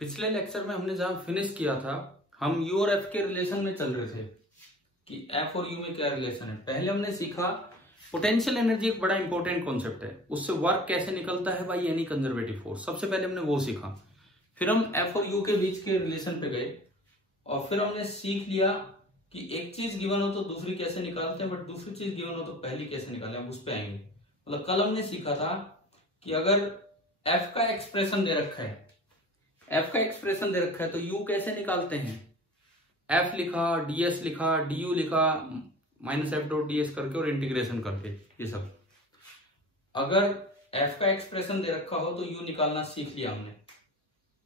पिछले लेक्चर में हमने जहां फिनिश किया था, हम यू और एफ के रिलेशन में चल रहे थे कि एफ और यू में क्या रिलेशन है। पहले हमने सीखा पोटेंशियल एनर्जी एक बड़ा इंपॉर्टेंट कॉन्सेप्ट है, उससे वर्क कैसे निकलता है बाई एनी कंजर्वेटिव फोर्स। सबसे पहले हमने वो सीखा, फिर हम एफ और यू के बीच के रिलेशन पे गए और फिर हमने सीख लिया कि एक चीज गिवन हो तो दूसरी कैसे निकालते हैं, बट दूसरी चीज गिवन हो तो पहली कैसे निकालें, हम उस पे आएंगे। मतलब कल हमने सीखा था कि अगर एफ का एक्सप्रेशन दे रखा है, एफ का एक्सप्रेशन दे रखा है तो यू कैसे निकालते हैं। एफ लिखा, डीएस लिखा, डीयू लिखा, माइनस एफ डॉट डीएस करके और इंटीग्रेशन करके, ये सब। अगर एफ का एक्सप्रेशन दे रखा हो तो यू निकालना सीख लिया हमने।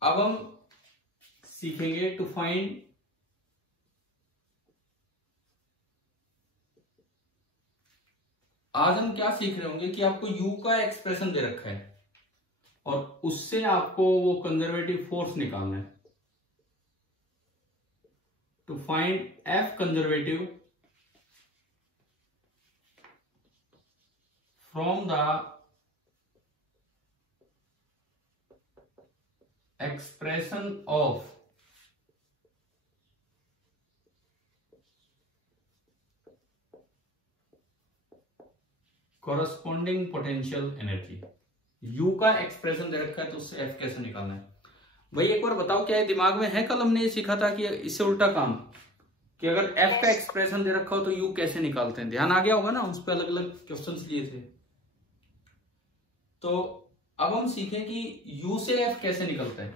अब हम सीखेंगे टू फाइंड आज हम क्या सीख रहे होंगे कि आपको यू का एक्सप्रेशन दे रखा है और उससे आपको वो कंजर्वेटिव फोर्स निकालना है। To find F conservative from the expression of corresponding potential energy. U का एक्सप्रेशन दे रखा है तो उससे एफ कैसे निकालना है। भाई एक बार बताओ, क्या ये दिमाग में है? कल हमने ये सीखा था कि इससे उल्टा काम, कि अगर एफ का एक्सप्रेशन दे रखा हो तो यू कैसे निकालते हैं। ध्यान आ गया होगा ना, उस पर अलग अलग क्वेश्चंस लिए थे। तो अब हम सीखें कि यू से एफ कैसे निकलता है।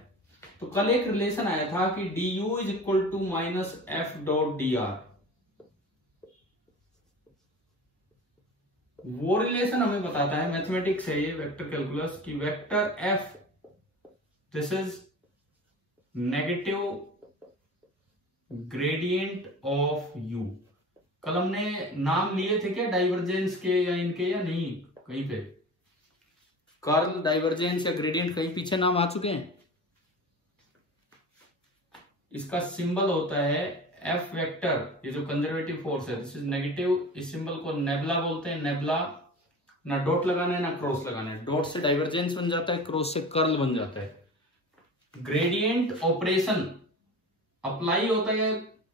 तो कल एक रिलेशन आया था कि D U is equal to minus F dot D R. वो रिलेशन हमें बताता है, मैथमेटिक्स है ये, वेक्टर कैलकुलस, की vector F this is negative gradient of U. कल हमने नाम लिए थे क्या डाइवर्जेंस के या इनके, या नहीं? कहीं पे कर्ल, डाइवर्जेंस या ग्रेडियंट कहीं पीछे नाम आ चुके हैं। इसका सिंबल होता है एफ वेक्टर, ये जो कंजर्वेटिव फोर्स है दिस इज नेगेटिव। इस सिंबल को नेबला बोलते हैं। नेबला, ना डॉट लगाना है ना क्रॉस लगाना है। डॉट से डाइवर्जेंस बन जाता है, क्रॉस से कर्ल बन जाता है। ग्रेडियंट ऑपरेशन अप्लाई होता है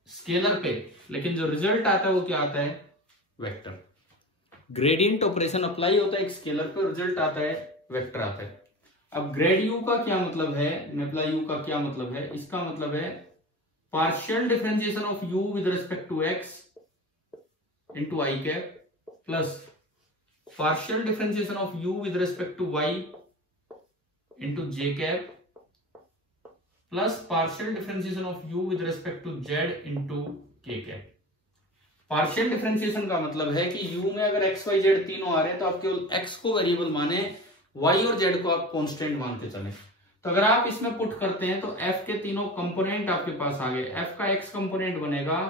स्केलर पे, लेकिन जो रिजल्ट आता है वो क्या आता है? वेक्टर। ग्रेडियंट ऑपरेशन अप्लाई होता है एक स्केलर पे, रिजल्ट आता है वेक्टर आता है। अब ग्रेड यू का क्या मतलब है, नेबला यू का क्या मतलब है? इसका मतलब है partial differentiation of U with respect to X into I cap plus partial differentiation of U with respect to Y into J cap plus partial differentiation of U with respect to Z into K cap. Partial differentiation का मतलब है कि you में अगर x y Z तीनों आ रहे हैं तो आप केवल एक्स को वेरिएबल माने, वाई और जेड को आप कांस्टेंट मानते चले। तो अगर आप इसमें पुट करते हैं तो एफ के तीनों कंपोनेंट आपके पास आ गए। एफ का एक्स कंपोनेंट बनेगा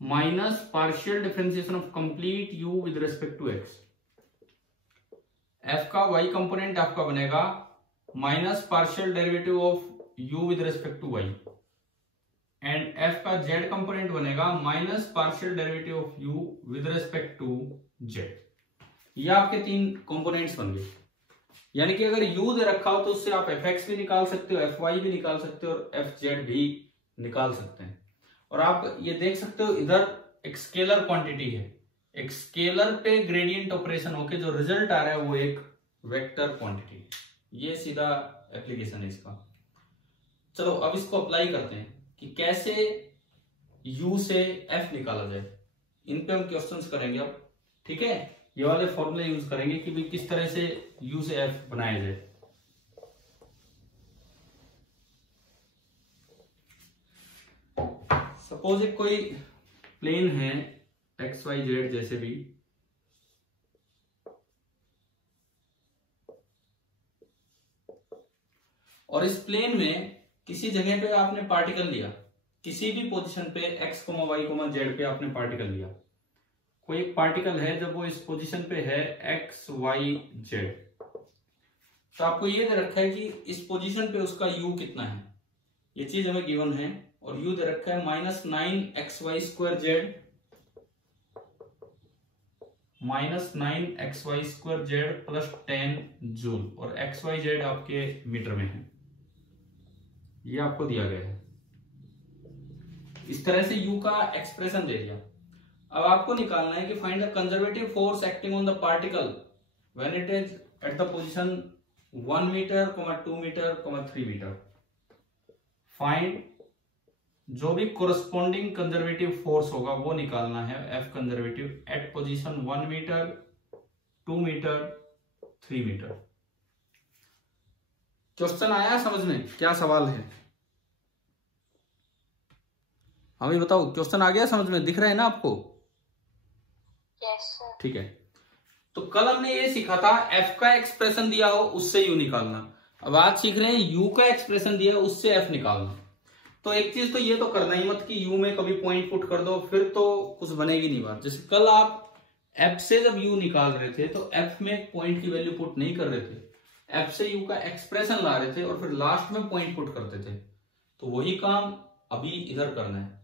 minus partial differentiation of complete U with respect to X. F का वाई कंपोनेंट आपका बनेगा minus partial derivative of U with respect to Y, and F का जेड कंपोनेंट बनेगा minus partial derivative of U with respect to Z. ये आपके तीन components बन गए। यानी कि अगर u दे रखा हो तो उससे आप fx भी निकाल सकते हो, fy भी निकाल सकते हो और fz भी निकाल सकते हैं। और आप ये देख सकते हो इधर एक स्केलर क्वांटिटी है, एक स्केलर पे ग्रेडियंट ऑपरेशन होके जो रिजल्ट आ रहा है वो एक वेक्टर क्वांटिटी है। ये सीधा एप्लीकेशन है इसका। चलो अब इसको अप्लाई करते हैं कि कैसे u से f निकाला जाए। इन पे हम क्वेश्चंस करेंगे अब, ठीक है। ये वाले फॉर्मूले यूज करेंगे कि भी किस तरह से u से f बनाया जाए। सपोज एक कोई प्लेन है एक्स वाई जेड जैसे भी, और इस प्लेन में किसी जगह पे आपने पार्टिकल लिया, किसी भी पोजीशन पे x, y, z पे आपने पार्टिकल लिया। कोई एक पार्टिकल है जब वो इस पोजीशन पे है x, y, z, तो आपको ये दे रखा है कि इस पोजीशन पे उसका u कितना है, ये चीज हमें गिवन है। और u दे रखा है -9xy² -9xy² प्लस 10 जूल, और xyz आपके मीटर में है। ये आपको दिया गया है। इस तरह से U का एक्सप्रेशन दे दिया। अब आपको निकालना है कि find the conservative force acting on the particle when it is at the position 1 meter, 2 meter, 3 meter. Find जो भी कोरस्पॉन्डिंग कंजर्वेटिव फोर्स होगा वो निकालना है, F conservative at position 1 meter, 2 meter, 3 meter. Question आया समझ में? क्या सवाल है? हमें बताओ, क्वेश्चन आ गया समझ में? दिख रहा है ना आपको? Yes sir. ठीक है, तो कल हमने ये सीखा था F का एक्सप्रेशन दिया हो उससे U निकालना। अब आज सीख रहे हैं U का एक्सप्रेशन दिया है उससे F निकालना। तो एक चीज तो ये तो करना ही मत कि U में कभी पॉइंट पुट कर दो, फिर तो कुछ बनेगी नहीं बात। जैसे कल आप F से जब U निकाल रहे थे तो F में पॉइंट की वैल्यू पुट नहीं कर रहे थे, F से U का एक्सप्रेशन ला रहे थे और फिर लास्ट में पॉइंट पुट करते थे। तो वही काम अभी इधर करना है।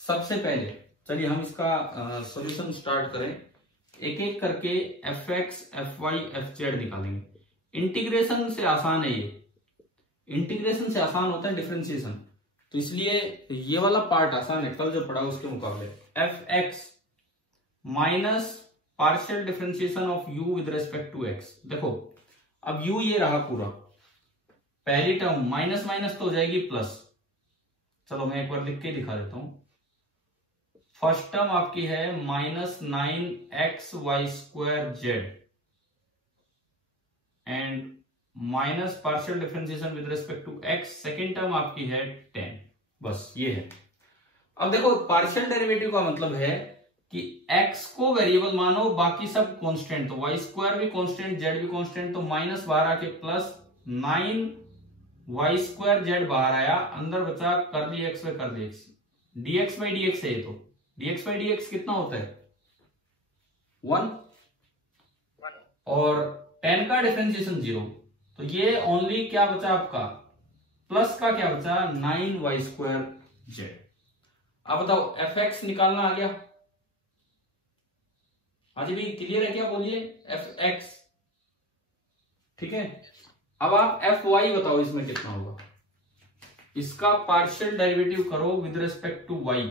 सबसे पहले चलिए हम इसका सॉल्यूशन स्टार्ट करें। एक एक करके Fx, Fy, Fz निकालेंगे। इंटीग्रेशन से आसान है इंटीग्रेशन से आसान होता है डिफरेंशिएशन, तो इसलिए ये वाला पार्ट आसान है कल जो पढ़ा उसके मुकाबले। Fx minus partial differentiation of u with respect to x। देखो अब u ये रहा पूरा, पहली टर्म माइनस माइनस तो हो जाएगी प्लस। चलो मैं एक बार लिख के दिखा देता हूं। फर्स्ट टर्म आपकी है -9xy² and minus partial differentiation with respect to x। Second term आपकी है 10। बस ये है। अब देखो पार्शियल डेरिवेटिव का मतलब है कि x को वेरिएबल मानो, बाकी सब कांस्टेंट, तो y² भी कांस्टेंट, z भी कांस्टेंट, तो माइनस बाहर आके प्लस 9y²z बाहर आया, अंदर बचा कर दी x कर दी x, dx बाई dx है ये। तो dx बाई dx कितना होता है 1 और 10 का डिफरेंशिएशन 0, तो ये ओनली क्या बचा आपका, प्लस का क्या बचा 9y²z। अब बताओ fx निकालना आ गया। आज भी क्लियर है क्या? बोलिए fx। ठीक है, अब आप fy बताओ इसमें कितना होगा। इसका पार्शियल डेरिवेटिव करो विद रिस्पेक्ट टू y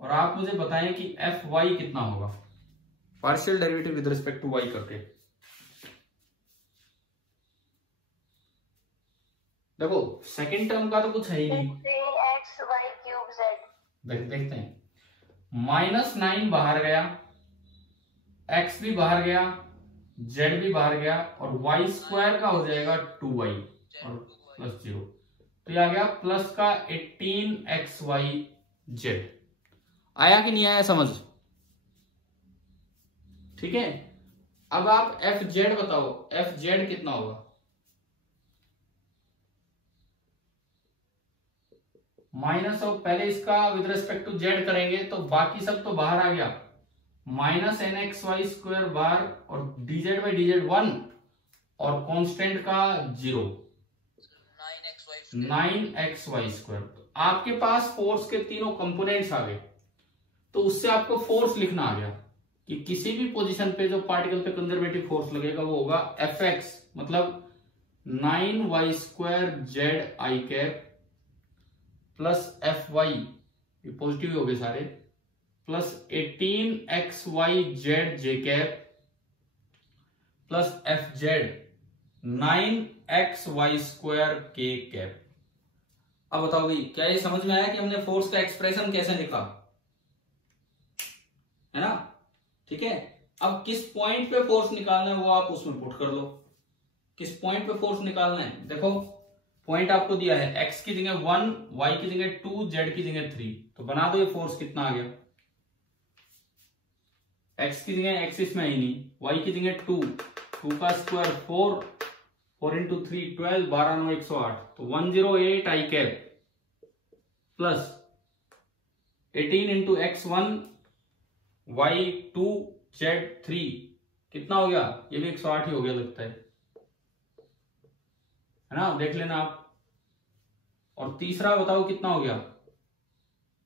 और आप मुझे बताएं कि fy कितना होगा partial derivative with respect to y करके। देखो सेकंड टर्म का तो कुछ है ही नहीं, देखते हैं। -9 बाहर गया, x भी बाहर गया, z भी बाहर गया और y² का हो जाएगा 2y और प्लस 0, तो ये आ गया प्लस का 18xyz। आया कि नहीं आया समझ? ठीक है, अब आप fz बताओ, fz कितना होगा। माइनस ऑफ, पहले इसका विद रिस्पेक्ट टू z करेंगे तो बाकी सब तो बाहर आ गया, -nxy² बार और dz बाई dz 1 और कांस्टेंट का 0 9xy²। आपके पास फोर्स के तीनों कंपोनेंट्स आ गए, तो उससे आपको फोर्स लिखना आ गया कि किसी भी पोजीशन पे जो पार्टिकल पे कंजर्वेटिव फोर्स लगेगा वो होगा Fx, मतलब 9y²z प्लस Fy, ये पॉजिटिव हो गए सारे, plus 18xyz plus Fz 9xy²k। अब बताओ भाई क्या ये समझ में आया कि हमने फोर्स का एक्सप्रेशन कैसे लिखा है ना? ठीक है, अब किस पॉइंट पे फोर्स निकालना है वो आप उसमें पुट कर दो। किस पॉइंट पे फोर्स निकालना है, देखो पॉइंट आपको दिया है, x की जगह 1, y की जगह 2, z की जगह 3, तो बना दो ये फोर्स कितना आ गया। x की जगह x इसमें ही नहीं, y की जगह 2 का स्क्वायर 4 इंटू 3 12, 12 9 108, तो 108 i cap plus 18 into x1 y2 z3 कितना हो गया, ये भी 108 ही हो गया लगता है ना, देख लेना आप। और तीसरा बताओ कितना हो गया,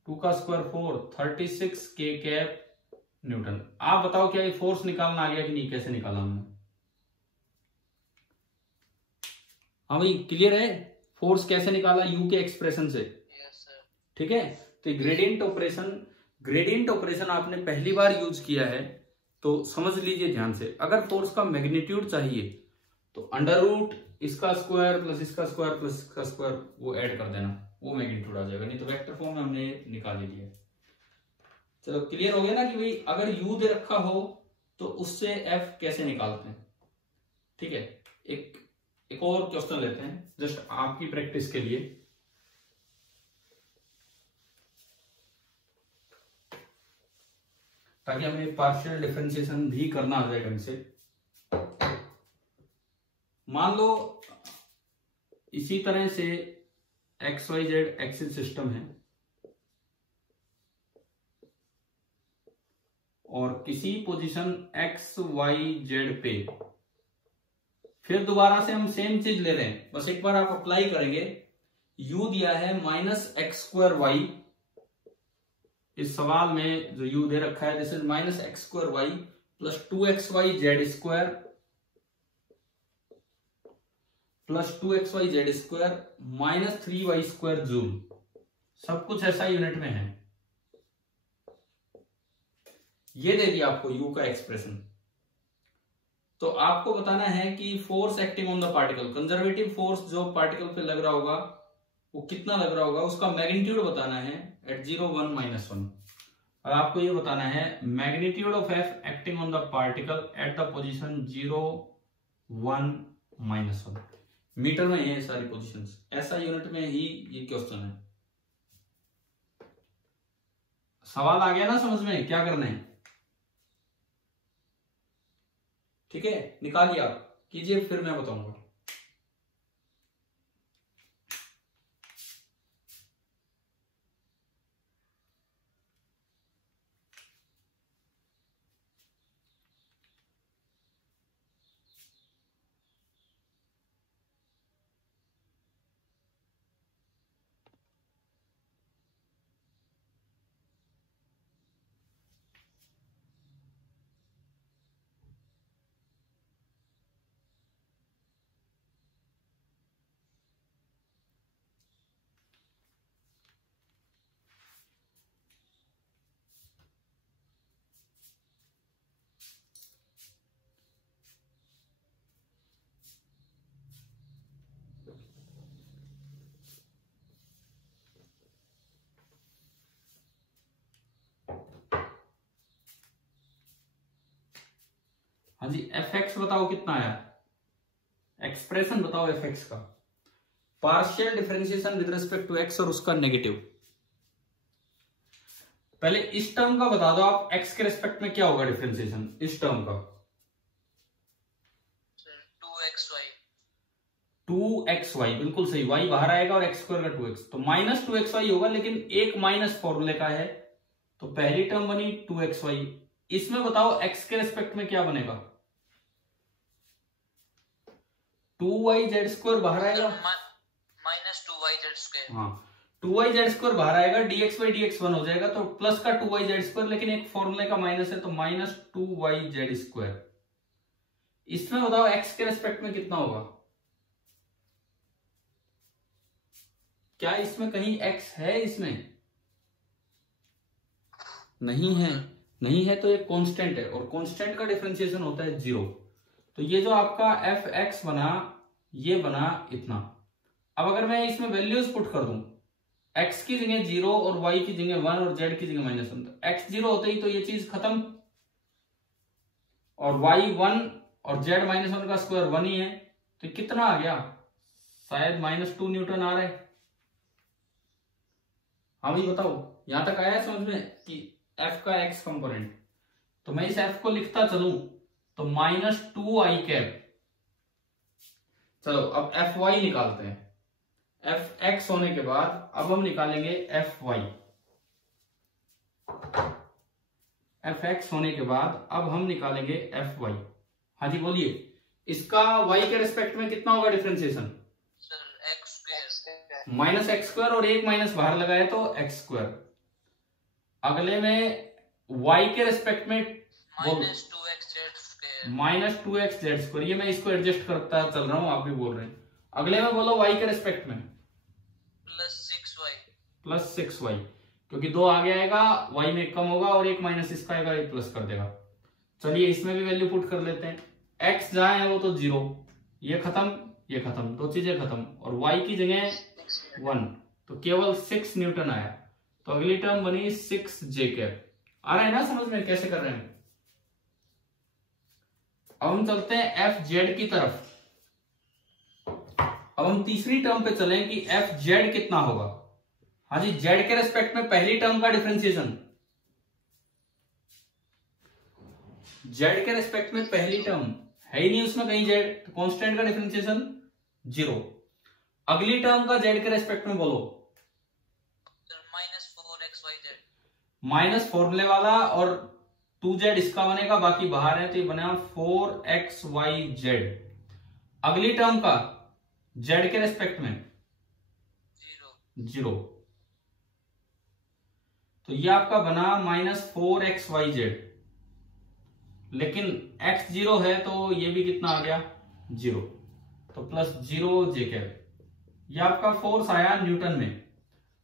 2 का स्क्वायर 4 36 k कैप न्यूटन। आप बताओ क्या ये फोर्स निकालना आ गया कि नहीं, कैसे निकाला हमने? हाँ भाई क्लियर है, फोर्स कैसे निकाला, यू के एक्सप्रेशन से। Yes sir. ठीक है, तो ग्रेडियंट ऑपरेशन आपने पहली बार यूज किया है तो समझ लीजिए ध्यान से। अगर फोर्स का मैग्नीट्यूड चाहिए तो अंडर रूट इसका स्क्वायर प्लस इसका स्क्वायर प्लस इसका स्क्वायर वो ऐड कर देना, वो मैग्नीट्यूड आ जाएगा, नहीं तो वेक्टर फॉर्म में हमने निकाल ही लिया। चलो क्लियर हो गया ना कि भाई अगर यू दे रखा हो तो उससे एफ कैसे निकालते हैं। ठीक है, एक और क्वेश्चन लेते हैं जस्ट आपकी प्रैक्टिस के लिए। ताकि हमें पार्शियल डिफरेंशिएशन भी करना आ जाए ढंग से। मान लो इसी तरह से x y z axis system है और किसी पोजीशन एक्स वाई जेड पे फिर दोबारा से हम सेम चीज ले रहे हैं, बस एक बार आप अप्लाई करेंगे। u दिया है -x²y, इस सवाल में जो u दे रखा है this is -x² y plus 2xy Z square plus 2xy Z square -3y² joule. सब कुछ ऐसा यूनिट में है। ये दे दिया आपको u का एक्सप्रेशन। तो आपको बताना है कि force acting on the particle, conservative force जो पार्टिकल पे लग रहा होगा वो कितना लग रहा होगा, उसका मैग्नीट्यूड बताना है एट 0 1 -1। और आपको ये बताना है magnitude of f acting on the particle at the position 0 1 -1। Metre में है सारी पोजीशंस, ऐसा यूनिट में ही ये क्वेश्चन है। सवाल आ गया ना समझ में, क्या करना है। ठीक है, निकालिए आप, कीजिए, फिर मैं बताऊंगा। हाँ जी, एफ एक्स बताओ कितना आया, एक्सप्रेशन बताओ एफ एक्स का, partial differentiation with respect to x और उसका नेगेटिव। पहले इस टर्म का बता दो आप, एक्स के रिस्पेक्ट में क्या होगा डिफरेंशिएशन इस टर्म का। 2xy बिल्कुल सही, y बाहर आएगा और x² का 2x, तो -2xy होगा, लेकिन एक माइनस फॉर्मूले का है तो पहली टर्म बनी 2xy। इसमें बताओ x के रिस्पेक्ट में क्या बनेगा, 2yz² बाहर आएगा, -2yz²। हाँ, 2yz² बाहर आएगा, dx/dx 1 हो जाएगा, तो प्लस का 2yz², लेकिन एक फॉर्मूले का माइनस है तो -2yz²। इसमें बताओ x के रिस्पेक्ट में कितना होगा, क्या इसमें कहीं x है, इसमें नहीं है, नहीं है तो एक कांस्टेंट है और कांस्टेंट का डिफरेंशिएशन होता है 0। तो ये जो आपका एफ एक्स बना, ये बना इतना। अब अगर मैं इसमें वैल्यूज पुट कर दूं, x की जगह 0 और y की जगह 1 और z की जगह -1, तो x 0 होते ही तो ये चीज खत्म, और y 1 और z -1 का स्क्वायर 1 ही है, तो कितना आ गया, शायद -2 न्यूटन आ रहा है। हाँ भाई बताओ, यहां तक आया है समझ में कि f का x कंपोनेंट। तो मैं इस f को लिखता चलूं तो -2i कैप। चलो अब fy निकालते हैं। fx होने के बाद अब हम निकालेंगे fy। fx होने के बाद अब हम निकालेंगे fy। हाँ जी बोलिए, इसका y के रेस्पेक्ट में कितना होगा डिफरेंशिएशन, -x² और एक माइनस बाहर लगाए तो x²। अगले में y के रेस्पेक्ट में -2xz²। ये मैं इसको एडजस्ट करता चल रहा हूं, आप भी बोल रहे हैं अगले में बोलो y के रेस्पेक्ट में +6y। +6y, क्योंकि 2 आगे आएगा, y में कम होगा और 1 माइनस इसका आएगा, 1 प्लस कर देगा। चलिए इसमें भी वैल्यू पुट कर लेते हैं। x जहां है वो तो 0, ये खत्म, 2 चीजें खत्म, और y की जगह 1, तो केवल 6 न्यूटन आया। तो अगली टर्म बनी 6j कैप। आ रहा है ना समझ में कैसे कर रहे हैं? अब हम चलते हैं Fz की तरफ। अब हम तीसरी टर्म पे चलें कि Fz कितना होगा। हाँ जी, z के रेस्पेक्ट में पहली टर्म का डिफरेंशिएशन, z के रेस्पेक्ट में पहली टर्म है ही नहीं उसमें कहीं z, तो कांस्टेंट का डिफरेंशिएशन 0। अगली टर्म का z के रेस्पेक्ट में बोलो, -4xyz। माइनस फॉर्मूले वाला, और 2z इसका बनेगा, बाकी बाहर है, तो ये बनेगा 4xyz। अगली टर्म का z के रेस्पेक्ट में 0, तो ये आपका बना -4xyz, लेकिन x 0 है तो ये भी कितना आ गया 0, तो +0j कैप। ये आपका फोर्स आया न्यूटन में।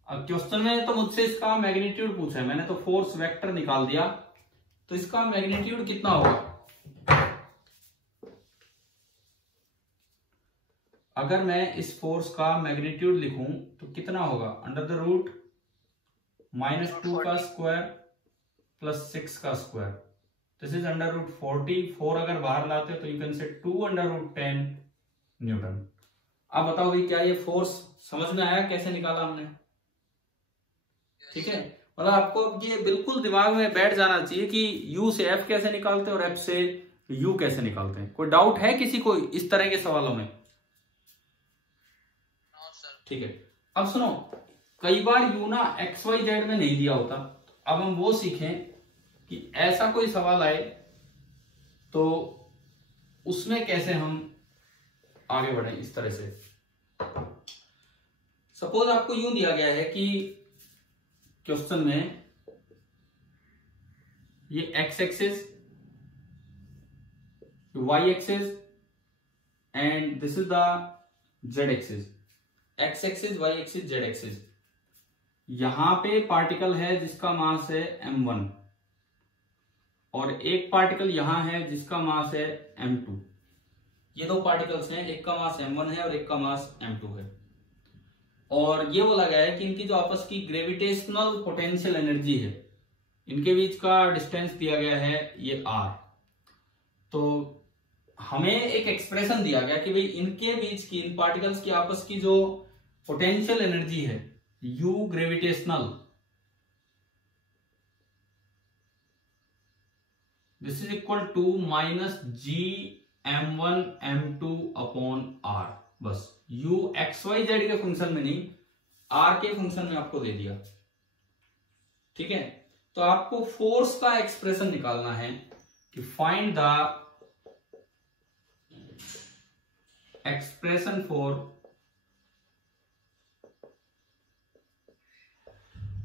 अब क्वेश्चन में तो मुझसे इसका मैग्नीट्यूड पूछा है, मैंने तो फोर्स वेक्टर निकाल दिया, तो इसका मैग्नीट्यूड कितना होगा। अगर मैं इस फोर्स का मैग्नीट्यूड लिखूं तो कितना होगा, √-2 का स्क्वायर +6 का स्क्वायर, दिस इज √40। 4 अगर बाहर लाते हो तो यू कैन से 2√10 न्यूटन। अब बताओ भाई, क्या ये फोर्स समझ में आया कैसे निकाला हमने? ठीक है, मतलब आपको ये बिल्कुल दिमाग में बैठ जाना चाहिए कि u से f कैसे निकालते हैं और f से u कैसे निकालते हैं। कोई डाउट है किसी को इस तरह के सवालों में? ठीक है, अब सुनो, कई बार u ना xyz में नहीं दिया होता। अब हम वो सीखें कि ऐसा कोई सवाल आए तो उसमें कैसे हम आगे बढ़े इस तरह से। सपोज आपको यूं दिया गया है कि क्वेश्चन में ये x axis, y axis and this is the z axis, x axis, y axis, z axis. यहां पे पार्टिकल है जिसका मास है m1, और एक पार्टिकल यहां है जिसका मास है m2। ये दो पार्टिकल्स हैं, एक का मास m1 है और एक का मास m2 है। और ये बोला गया है कि इनकी जो आपस की ग्रेविटेशनल पोटेंशियल एनर्जी है, इनके बीच का डिस्टेंस दिया गया है ये r। तो हमें एक एक्सप्रेशन दिया गया कि भाई इनके बीच की, इन पार्टिकल्स की आपस की जो पोटेंशियल एनर्जी है u gravitational, this is equal to -gm1m2/r। बस u xyz के फंक्शन में नहीं, r के फंक्शन में आपको दे दिया। ठीक है, तो आपको फोर्स का एक्सप्रेशन निकालना है कि find the expression for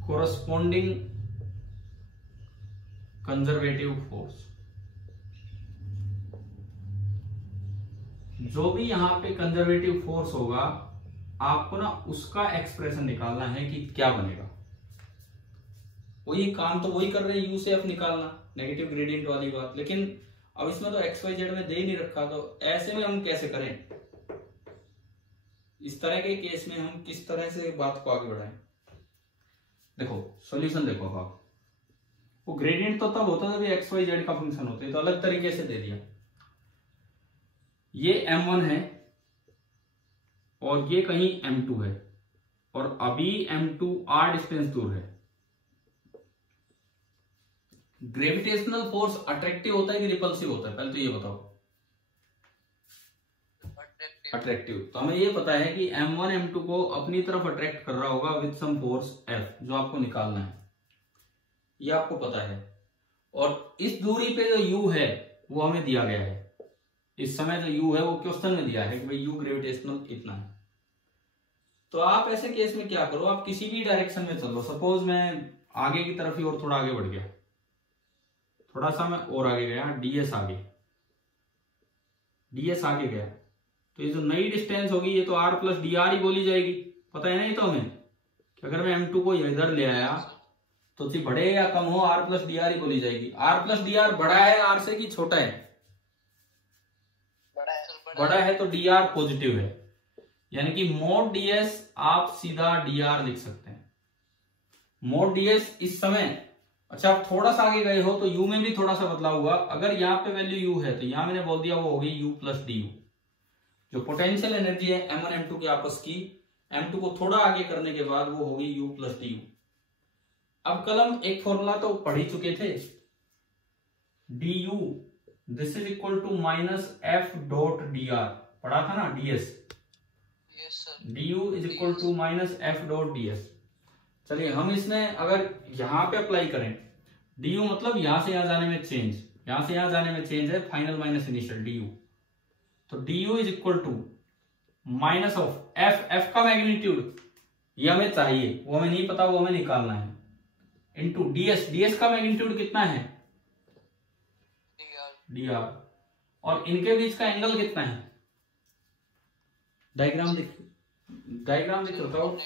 corresponding conservative force. जो भी यहां पे कंजर्वेटिव फोर्स होगा, आपको ना उसका एक्सप्रेशन निकालना है कि क्या बनेगा। वही काम तो वही कर रहे हैं, u से f निकालना, नेगेटिव ग्रेडियंट वाली बात। लेकिन अब इसमें तो xyz में दे ही नहीं रखा, तो ऐसे में हम कैसे करें? इस तरह के केस में हम किस तरह से बात को आगे बढ़ाएं? देखो सॉल्यूशन देखो। आप वो ग्रेडियंट तो तब होता है जब xyz का फंक्शन होता है, तो अलग तरीके से दे दिया। ये m1 है और ये कहीं m2 है, और अभी m2 r डिस्टेंस दूर है। ग्रेविटेशनल फोर्स अट्रैक्टिव होता है कि रिपल्सिव होता है? पहले तो ये बताओ। अट्रैक्टिव। तो हमें ये पता है कि m1 m2 को अपनी तरफ अट्रैक्ट कर रहा होगा विद सम फोर्स f, जो आपको निकालना है, ये आपको पता है। और इस दूरी पे जो u है वो हमें दिया गया है। इस समय जो u है वो क्वेश्चन में दिया है कि भाई u ग्रेविटेशनल इतना है। तो आप ऐसे केस में क्या करो, आप किसी भी डायरेक्शन में चलो। सपोज मैं आगे की तरफ ही और थोड़ा आगे बढ़ गया, थोड़ा सा मैं और आगे गया, ds आगे गया, तो ये जो नई डिस्टेंस होगी ये तो r प्लस डी आर ही बोली जाएगी। पता है ना ये तो हमें कि अगर मैं m2 को इधर ले आया तो चाहे बड़े या कम हो r प्लस डी आर ही बोली जाएगी। r प्लस डी आर बड़ा है r से कि छोटा है? बड़ा है तो डी आर पॉजिटिव है, यानी कि मोड ds आप सीधा डी आर लिख सकते हैं। मोड ds इस समय, अच्छा आप थोड़ा सा आगे गए हो तो u में भी थोड़ा सा बदलाव हुआ। अगर यहाँ पे वैल्यू u है तो यहाँ मैंने बोल दिया वो होगी u प्लस डी। जो पोटेंशियल एनर्जी है m1 m2 की आपस की, m2 को थोड़ा आगे करने के बाद वो होगी u प्लस डी। अब कल हम एक फॉर्मूला तो पढ़ ही चुके थे, du this is equal to minus F dot D r, पढ़ा था ना ds। du is equal to minus F dot ds। चलिए हम इसमें अगर यहां पे अप्लाई करें, du मतलब यहां से यहां जाने में चेंज, यहां से यहां जाने में चेंज है, फाइनल माइनस इनिशियल du। तो du is equal to minus of f का मैग्नीट्यूड, ये हमें चाहिए, वो हमें नहीं पता, वो हमें निकालना है, इनटू ds का मैग्नीट्यूड कितना है? dr। और इनके बीच का एंगल कितना है? डायग्राम दिख रहा हो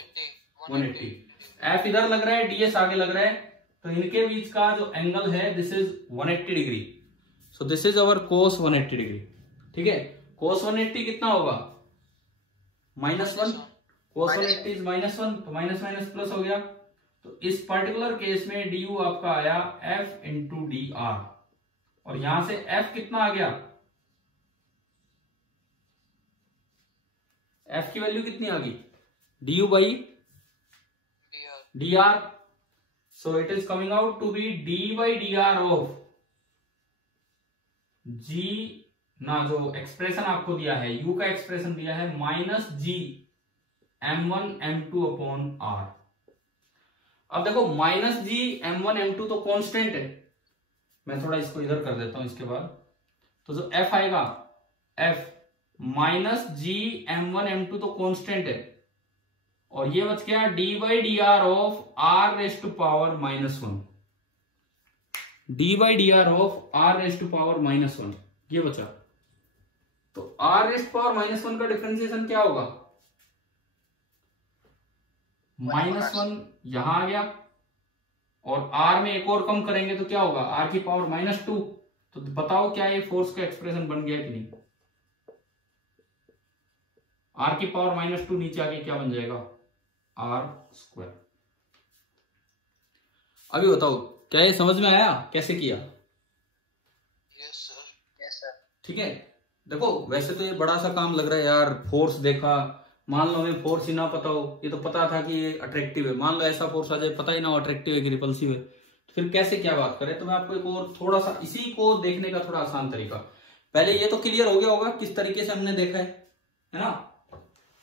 180। f इधर लग रहा है, ds आगे लग रहा है, तो इनके बीच का जो एंगल है this is 180 degree. So this is our cos 180 degree. ठीक है, cos 180 कितना होगा? -1। cos 180 इज -1, तो माइनस माइनस प्लस हो गया। तो इस पर्टिकुलर केस में du आपका आया f इंटू डी आर, और यहां से f कितना आ गया? f की वैल्यू कितनी आ गई? du by d r. So it is coming out to be d by d r of g ना, जो एक्सप्रेशन आपको दिया है u का एक्सप्रेशन दिया है minus g m1 m2 upon r। अब देखो माइनस g m1 m2 तो कांस्टेंट है, मैं थोड़ा इसको इधर कर देता हूं इसके बाद। तो जो f आएगा f minus g m1 m2 तो कांस्टेंट है, और ये बच गया d by d r of r raise to power -1, d by d r of r raise to power -1 ये बचा। तो r रेज टू पावर -1 का डिफरेंशिएशन क्या होगा? -1 यहां आ गया, और r में एक और कम करेंगे तो क्या होगा? r की पावर -2। तो बताओ क्या ये फोर्स का एक्सप्रेशन बन गया कि नहीं? r की पावर -2 नीचे आके क्या बन जाएगा? r²। अभी बताओ क्या ये समझ में आया कैसे किया? Yes sir. ठीक है, देखो वैसे तो ये बड़ा सा काम लग रहा है यार, फोर्स देखा, मान लो हमें फोर्स ही ना पता हो, ये तो पता था कि ये अट्रैक्टिव है, मान लो ऐसा फोर्स आ जाए पता ही ना हो अट्रैक्टिव है कि रिपल्सिव है, तो फिर कैसे क्या बात करें? तो मैं आपको एक और थोड़ा सा इसी को देखने का थोड़ा आसान तरीका, पहले ये तो क्लियर हो गया होगा किस तरीके से हमने देखा है ना?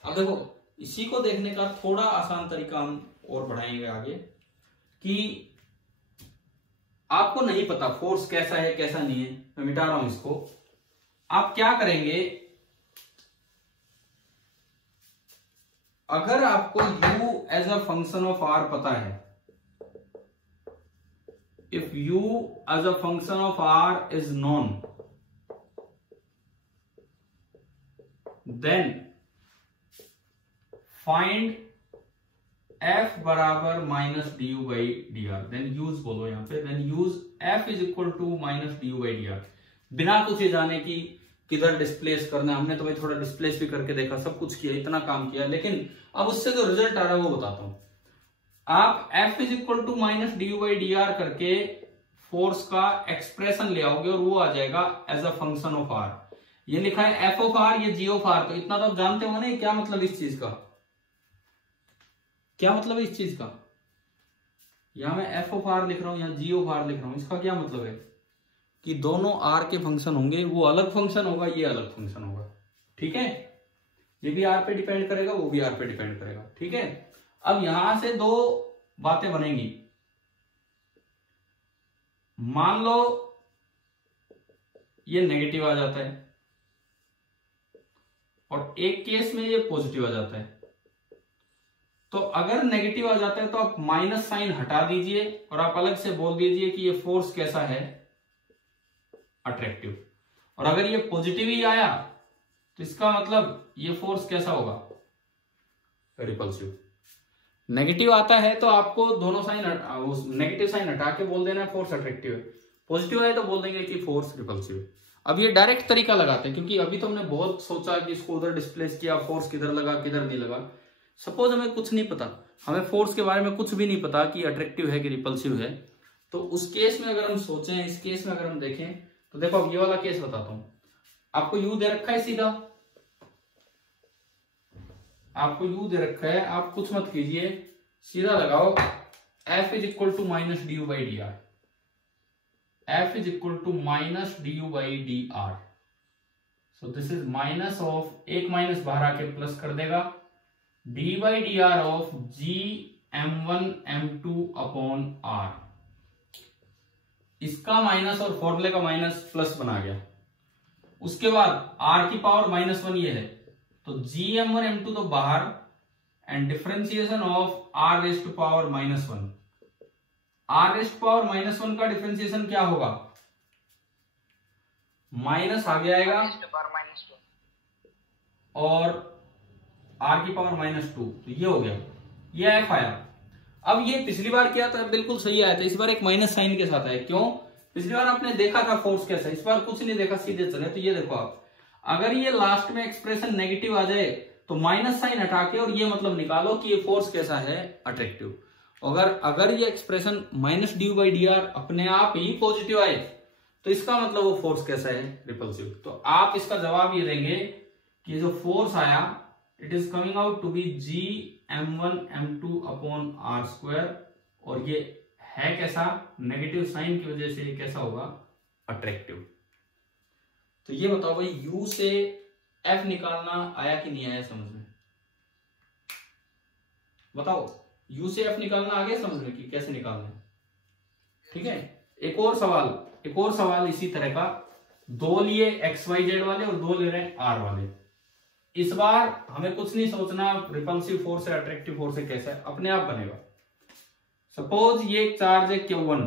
अब देखो इसी को देखने का थोड़ा आसान तरीका हम और बढ़ाएंगे आगे, कि आपको नहीं पता फोर्स कैसा है कैसा नहीं है, मैं मिटा रहा हूं इसको। आप क्या करेंगे, अगर आपको u as a function of r पता है, if u as a function of r is known, then find f बराबर minus d u by d r. Then use बोलो यहां पे, then use f is equal to minus d u by d r, बिना कुछ ये जाने की किधर डिस्प्लेस करना है। हमने तो भाई थोड़ा डिस्प्लेस भी करके देखा, सब कुछ किया, इतना काम किया, लेकिन अब उससे जो रिजल्ट आ रहा है वो बताता हूं। आप f is equal to minus d u by d r करके फोर्स का एक्सप्रेशन ले आओगे और वो आ जाएगा as a function of r। ये लिखा है f ऑफ r, ये g ऑफ r, तो इतना तो आप जानते हो ना क्या मतलब इस चीज का, क्या मतलब है इस चीज का? यहां मैं f ऑफ r लिख रहा हूं, यहां g ऑफ r लिख रहा हूं, इसका क्या मतलब है कि दोनों r के फंक्शन होंगे, वो अलग फंक्शन होगा, ये अलग फंक्शन होगा। ठीक है, ये भी r पे डिपेंड करेगा, वो भी r पे डिपेंड करेगा। ठीक है, अब यहां से दो बातें बनेंगी। मान लो ये नेगेटिव आ जाता है और एक केस में ये पॉजिटिव आ जाता है, तो अगर नेगेटिव आ जाता है तो आप माइनस साइन हटा दीजिए और आप अलग से बोल दीजिए कि ये फोर्स कैसा है, अट्रैक्टिव। और अगर ये पॉजिटिव ही आया तो इसका मतलब ये फोर्स कैसा होगा, रिपल्सिव। नेगेटिव आता है तो आपको दोनों साइन, नेगेटिव साइन हटा के बोल देना है फोर्स अट्रैक्टिव है, पॉजिटिव है तो बोल देंगे कि फोर्स रिपल्सिव है। अब ये डायरेक्ट तरीका लगाते हैं, क्योंकि अभी तो हमने बहुत सोचा कि इसको उधर डिस्प्लेस किया, फोर्स किधर लगा किधर नहीं लगा। सपोज हमें कुछ नहीं पता, हमें फोर्स के बारे में कुछ भी नहीं पता कि अट्रैक्टिव है कि रिपल्सिव है, तो उस केस में अगर हम सोचें, इस केस में अगर हम देखें तो देखो अब ये वाला केस बताता हूं। आपको यू दे रखा है, सीधा आपको यू दे रखा है, आप कुछ मत कीजिए, सीधा लगाओ F is equal to minus d u by d r, F is equal to minus d u by d r. So this is minus of, एक माइनस बाहर आके प्लस कर देगा, d by d r of g m1 m2 upon r। इसका minus और फॉर्मूले का minus plus बना गया। उसके बाद r की पावर -1 ये है, तो जी m1 m2 तो बाहर, and differentiation of r raise to power -1। r raise to power -1 का डिफरेंशिएशन क्या होगा, माइनस आगे आएगा और r की पावर -2, तो ये हो गया, ये f आया। अब ये पिछली बार किया था बिल्कुल सही आया था, इस बार एक माइनस साइन के साथ आया। क्यों, पिछली बार आपने देखा था फोर्स कैसा, इस बार कुछ नहीं देखा, सीधे चले। तो ये देखो आप, अगर ये लास्ट में एक्सप्रेशन नेगेटिव आ जाए तो माइनस साइन हटा के और ये मतलब निकालो कि ये फोर्स कैसा है, अट्रैक्टिव। अगर ये expression minus d by d are अपने आप ही पॉजिटिव आए तो इसका मतलब वो फोर्स कैसा है, रिपल्सिव। तो आप इसका जवाब ये देंगे कि जो फोर्स आया it is coming out to be g m1 m2 upon r square, और ये है कैसा, नेगेटिव साइन की वजह से ये कैसा होगा, अट्रैक्टिव। तो ये बताओ भाई, u से f निकालना आया कि नहीं आया समझ में, बताओ u से f निकालना आ गया समझ में कि कैसे निकालना है। ठीक है, एक और सवाल इसी तरह का, दो लिए XYZ वाले और दो ले रहे हैं R वाले। इस बार हमें कुछ नहीं सोचना रिपल्सिव फोर्स है अट्रैक्टिव फोर्स है कैसा है, अपने आप बनेगा। सपोज ये एक चार्ज है Q1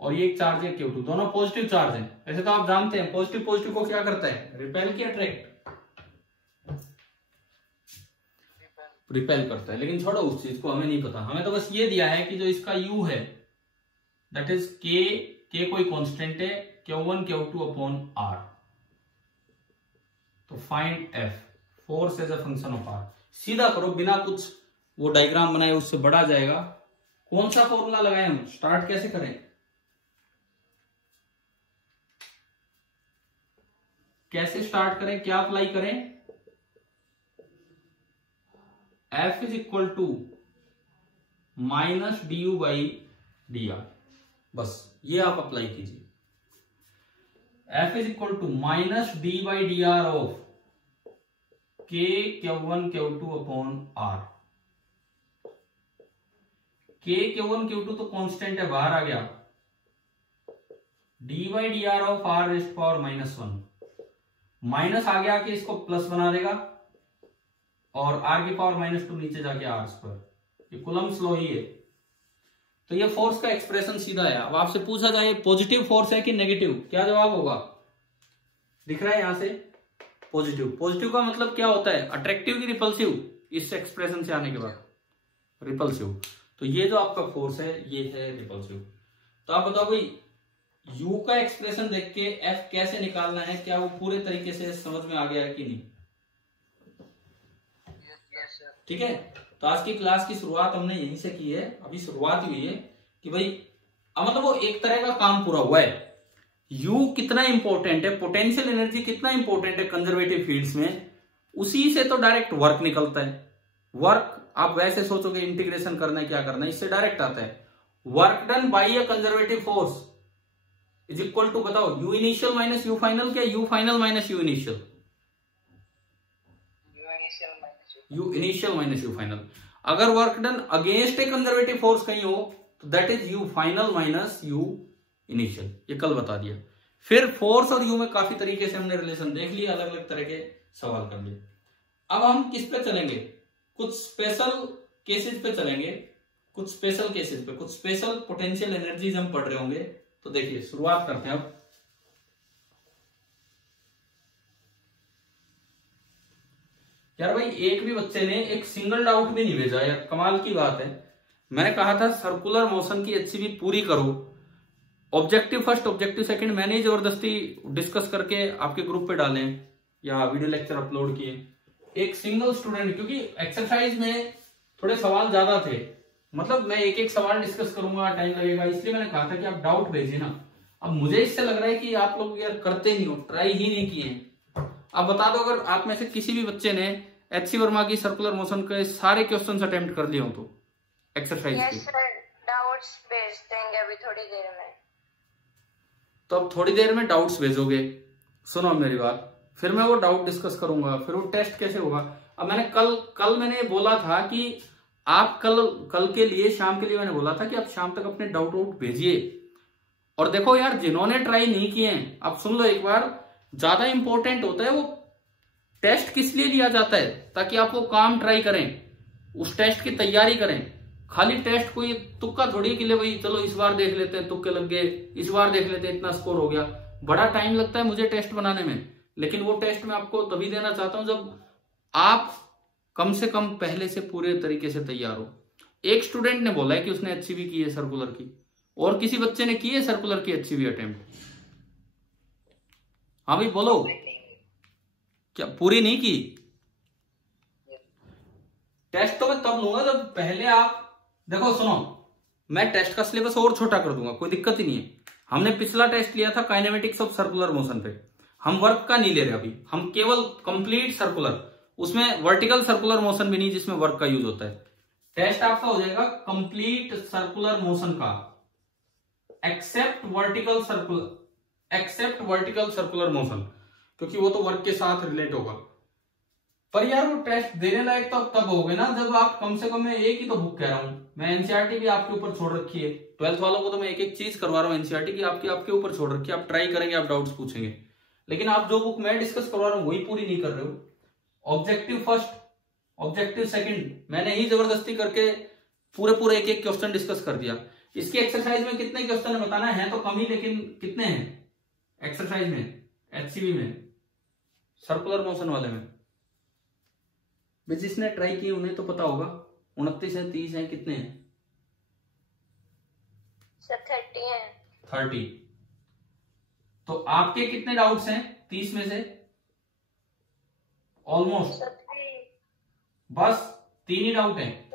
और ये एक चार्ज है Q2, दोनों पॉजिटिव चार्ज हैं। वैसे तो आप जानते हैं पॉजिटिव पॉजिटिव को क्या करता है, रिपेल की अट्रैक्ट, रिपेल करता है। लेकिन छोड़ो उस चीज को, हमें नहीं पता, हमें तो बस ये दिया है कि जो इसका u है दैट इज k कोई कांस्टेंट है, Q1 Q2 अपॉन r। तो find f force as a function of r। सीधा करो, बिना कुछ वो डायग्राम बनाए, उससे बढ़ा जाएगा। कौन सा फॉर्मूला लगाएं हम, स्टार्ट कैसे करें, कैसे स्टार्ट करें, क्या अप्लाई करें, F is equal to minus d u by d r, बस ये आप अप्लाई कीजिए। F is equal to minus d by d r of K Q1 Q2 upon R। K Q1 Q2 तो constant है, बाहर आ गया, D by d r of R rays power -1, minus आगे आके इसको प्लस बना देगा और r की पावर -2 नीचे जाके r स्क्वायर, ये कूलम्ब्स लॉ ही है। तो ये फोर्स का एक्सप्रेशन सीधा है। अब आपसे पूछा जाए पॉजिटिव फोर्स है कि नेगेटिव, क्या जवाब होगा, दिख रहा है यहां से, पॉजिटिव। पॉजिटिव का मतलब क्या होता है, अट्रैक्टिव की रिपल्सिव, इस एक्सप्रेशन से आने के बाद रिपल्सिव। तो ये जो आपका फोर्स है ये है रिपल्सिव। तो आप बताओ भाई, u का एक्सप्रेशन देख के f कैसे निकालना है, क्या वो पूरे तरीके से समझ में आ गया है कि नहीं। ठीक है, तो आज की क्लास की शुरुआत हमने यहीं से की है, अभी शुरुआत हुई है कि भाई अब मतलब वो एक तरह का काम पूरा हुआ है। U कितना इंपॉर्टेंट है, पोटेंशियल एनर्जी कितना इंपॉर्टेंट है कंजर्वेटिव फील्ड्स में, उसी से तो डायरेक्ट वर्क निकलता है। वर्क आप वैसे सोचोगे इंटीग्रेशन करना है क्या करना है, इससे डायरेक्ट आता है। Work done by a conservative force is equal to, बताओ, u initial minus u final, क्या u final minus u initial, u initial minus u final. अगर work done against a conservative force कहीं हो तो that is u final minus u initial, ये कल बता दिया। फिर फोर्स और u में काफी तरीके से हमने रिलेशन देख लिया, अलग अलग तरह के सवाल कर लिए। अब हम किस पे चलेंगे, कुछ स्पेशल केसेस पे चलेंगे, कुछ स्पेशल केसेस पे, कुछ स्पेशल पोटेंशियल एनर्जीज हम पढ़ रहे होंगे। तो देखिए शुरुआत करते हैं अब। यार भाई एक भी बच्चे ने एक सिंगल डाउट भी नहीं भेजा यार, कमाल की बात है। मैंने कहा था सर्कुलर मोशन की HCV पूरी करो, ऑब्जेक्टिव फर्स्ट ऑब्जेक्टिव सेकंड मैंने ही जबरदस्ती डिस्कस करके आपके ग्रुप पे डाले या वीडियो लेक्चर अपलोड किए। एक सिंगल स्टूडेंट, क्योंकि एक्सरसाइज में थोड़े सवाल ज्यादा थे, मतलब मैं एक एक सवाल डिस्कस करूंगा, टाइम लगेगा, इसलिए मैंने कहा था कि आप डाउट भेजिए ना। अब मुझे इससे लग रहा है कि आप लोग यार करते नहीं हो, ट्राई ही नहीं किए। अब बता दो अगर आप में से किसी भी बच्चे ने HC वर्मा की सर्कुलर मोशन के सारे क्वेश्चन अटेम्प्ट कर लिए हो तो एक्सरसाइज के। यस सर, डाउट्स भेज देंगे अभी थोड़ी देर में। तो अब थोड़ी देर में डाउट्स भेजोगे, सुनो मेरी बात, फिर मैं वो डाउट डिस्कस करूंगा, फिर वो टेस्ट कैसे होगा। अब मैंने कल मैंने बोला था कि आप कल के लिए, शाम के लिए मैंने बोला था कि आप शाम तक अपने डाउट आउट भेजिए। और देखो यार जिन्होंने ट्राई नहीं किए हैं, आप सुन लो एक बार, ज्यादा इंपॉर्टेंट होता है वो टेस्ट किस लिए लिया जाता है, ताकि आप वो काम ट्राई करें, उस टेस्ट की तैयारी करें। खाली टेस्ट कोई तुक्का थोड़ी कि ले भाई चलो इस बार देख लेते हैं, तुक्के लग गए, इस बार देख लेते हैं, इतना स्कोर हो गया। बड़ा टाइम लगता है मुझे टेस्ट बनाने में, लेकिन वो टेस्ट मैं आपको तभी देना चाहता हूं जब आप कम से कम पहले से पूरे तरीके से तैयार हो। एक स्टूडेंट ने बोला है कि उसने HCV की है सर्कुलर की, और किसी बच्चे ने की है सर्कुलर की HCV अटेम्प्ट? हाँ भाई बोलो, क्या पूरी नहीं की? टेस्ट तो मैं तब लूंगा जब पहले आप देखो, सुनो, मैं टेस्ट का सिलेबस और छोटा कर दूंगा, कोई दिक्कत ही नहीं है। हमने पिछला टेस्ट लिया था काइनेमेटिक्स ऑफ सर्कुलर मोशन पे, हम वर्क का नहीं ले रहे अभी, हम केवल कंप्लीट सर्कुलर, उसमें वर्टिकल सर्कुलर मोशन भी नहीं जिसमें वर्क का यूज होता है। टेस्ट आपका हो जाएगा कंप्लीट सर्कुलर मोशन का, एक्सेप्ट वर्टिकल सर्कुलर मोशन, क्योंकि वो तो वर्क के साथ रिलेट होगा। पर यार वो टेस्ट देने लायक तो तब हो गए ना जब आप कम से कम, मैं एक ही तो बुक कह रहा हूं, मैं NCERT भी आपके ऊपर छोड़ रखी है, 12th वालों को तो मैं एक एक चीज करवा रहा हूँ NCERT की, आपके ऊपर छोड़ रखी है, आप ट्राई करेंगे, आप डाउट्स पूछेंगे, लेकिन आप जो बुक मैं डिस्कस करवा रहा हूँ वही पूरी नहीं कर रहे हो। ऑब्जेक्टिव फर्स्ट ऑब्जेक्टिव सेकंड मैंने ही जबरदस्ती करके पूरे एक एक क्वेश्चन डिस्कस कर दिया। इसकी एक्सरसाइज में कितने क्वेश्चन है बताना है तो कम ही, लेकिन कितने हैं एक्सरसाइज में, HCV में, सर्कुलर मोशन वाले में? जिसने ट्राई की उन्हें तो पता होगा, 29 है, 30 है, कितने हैं? 30 है। 30। तो आपके कितने डाउट्स हैं 30 में से? ऑलमोस्ट बस 3 ही डाउट हैं।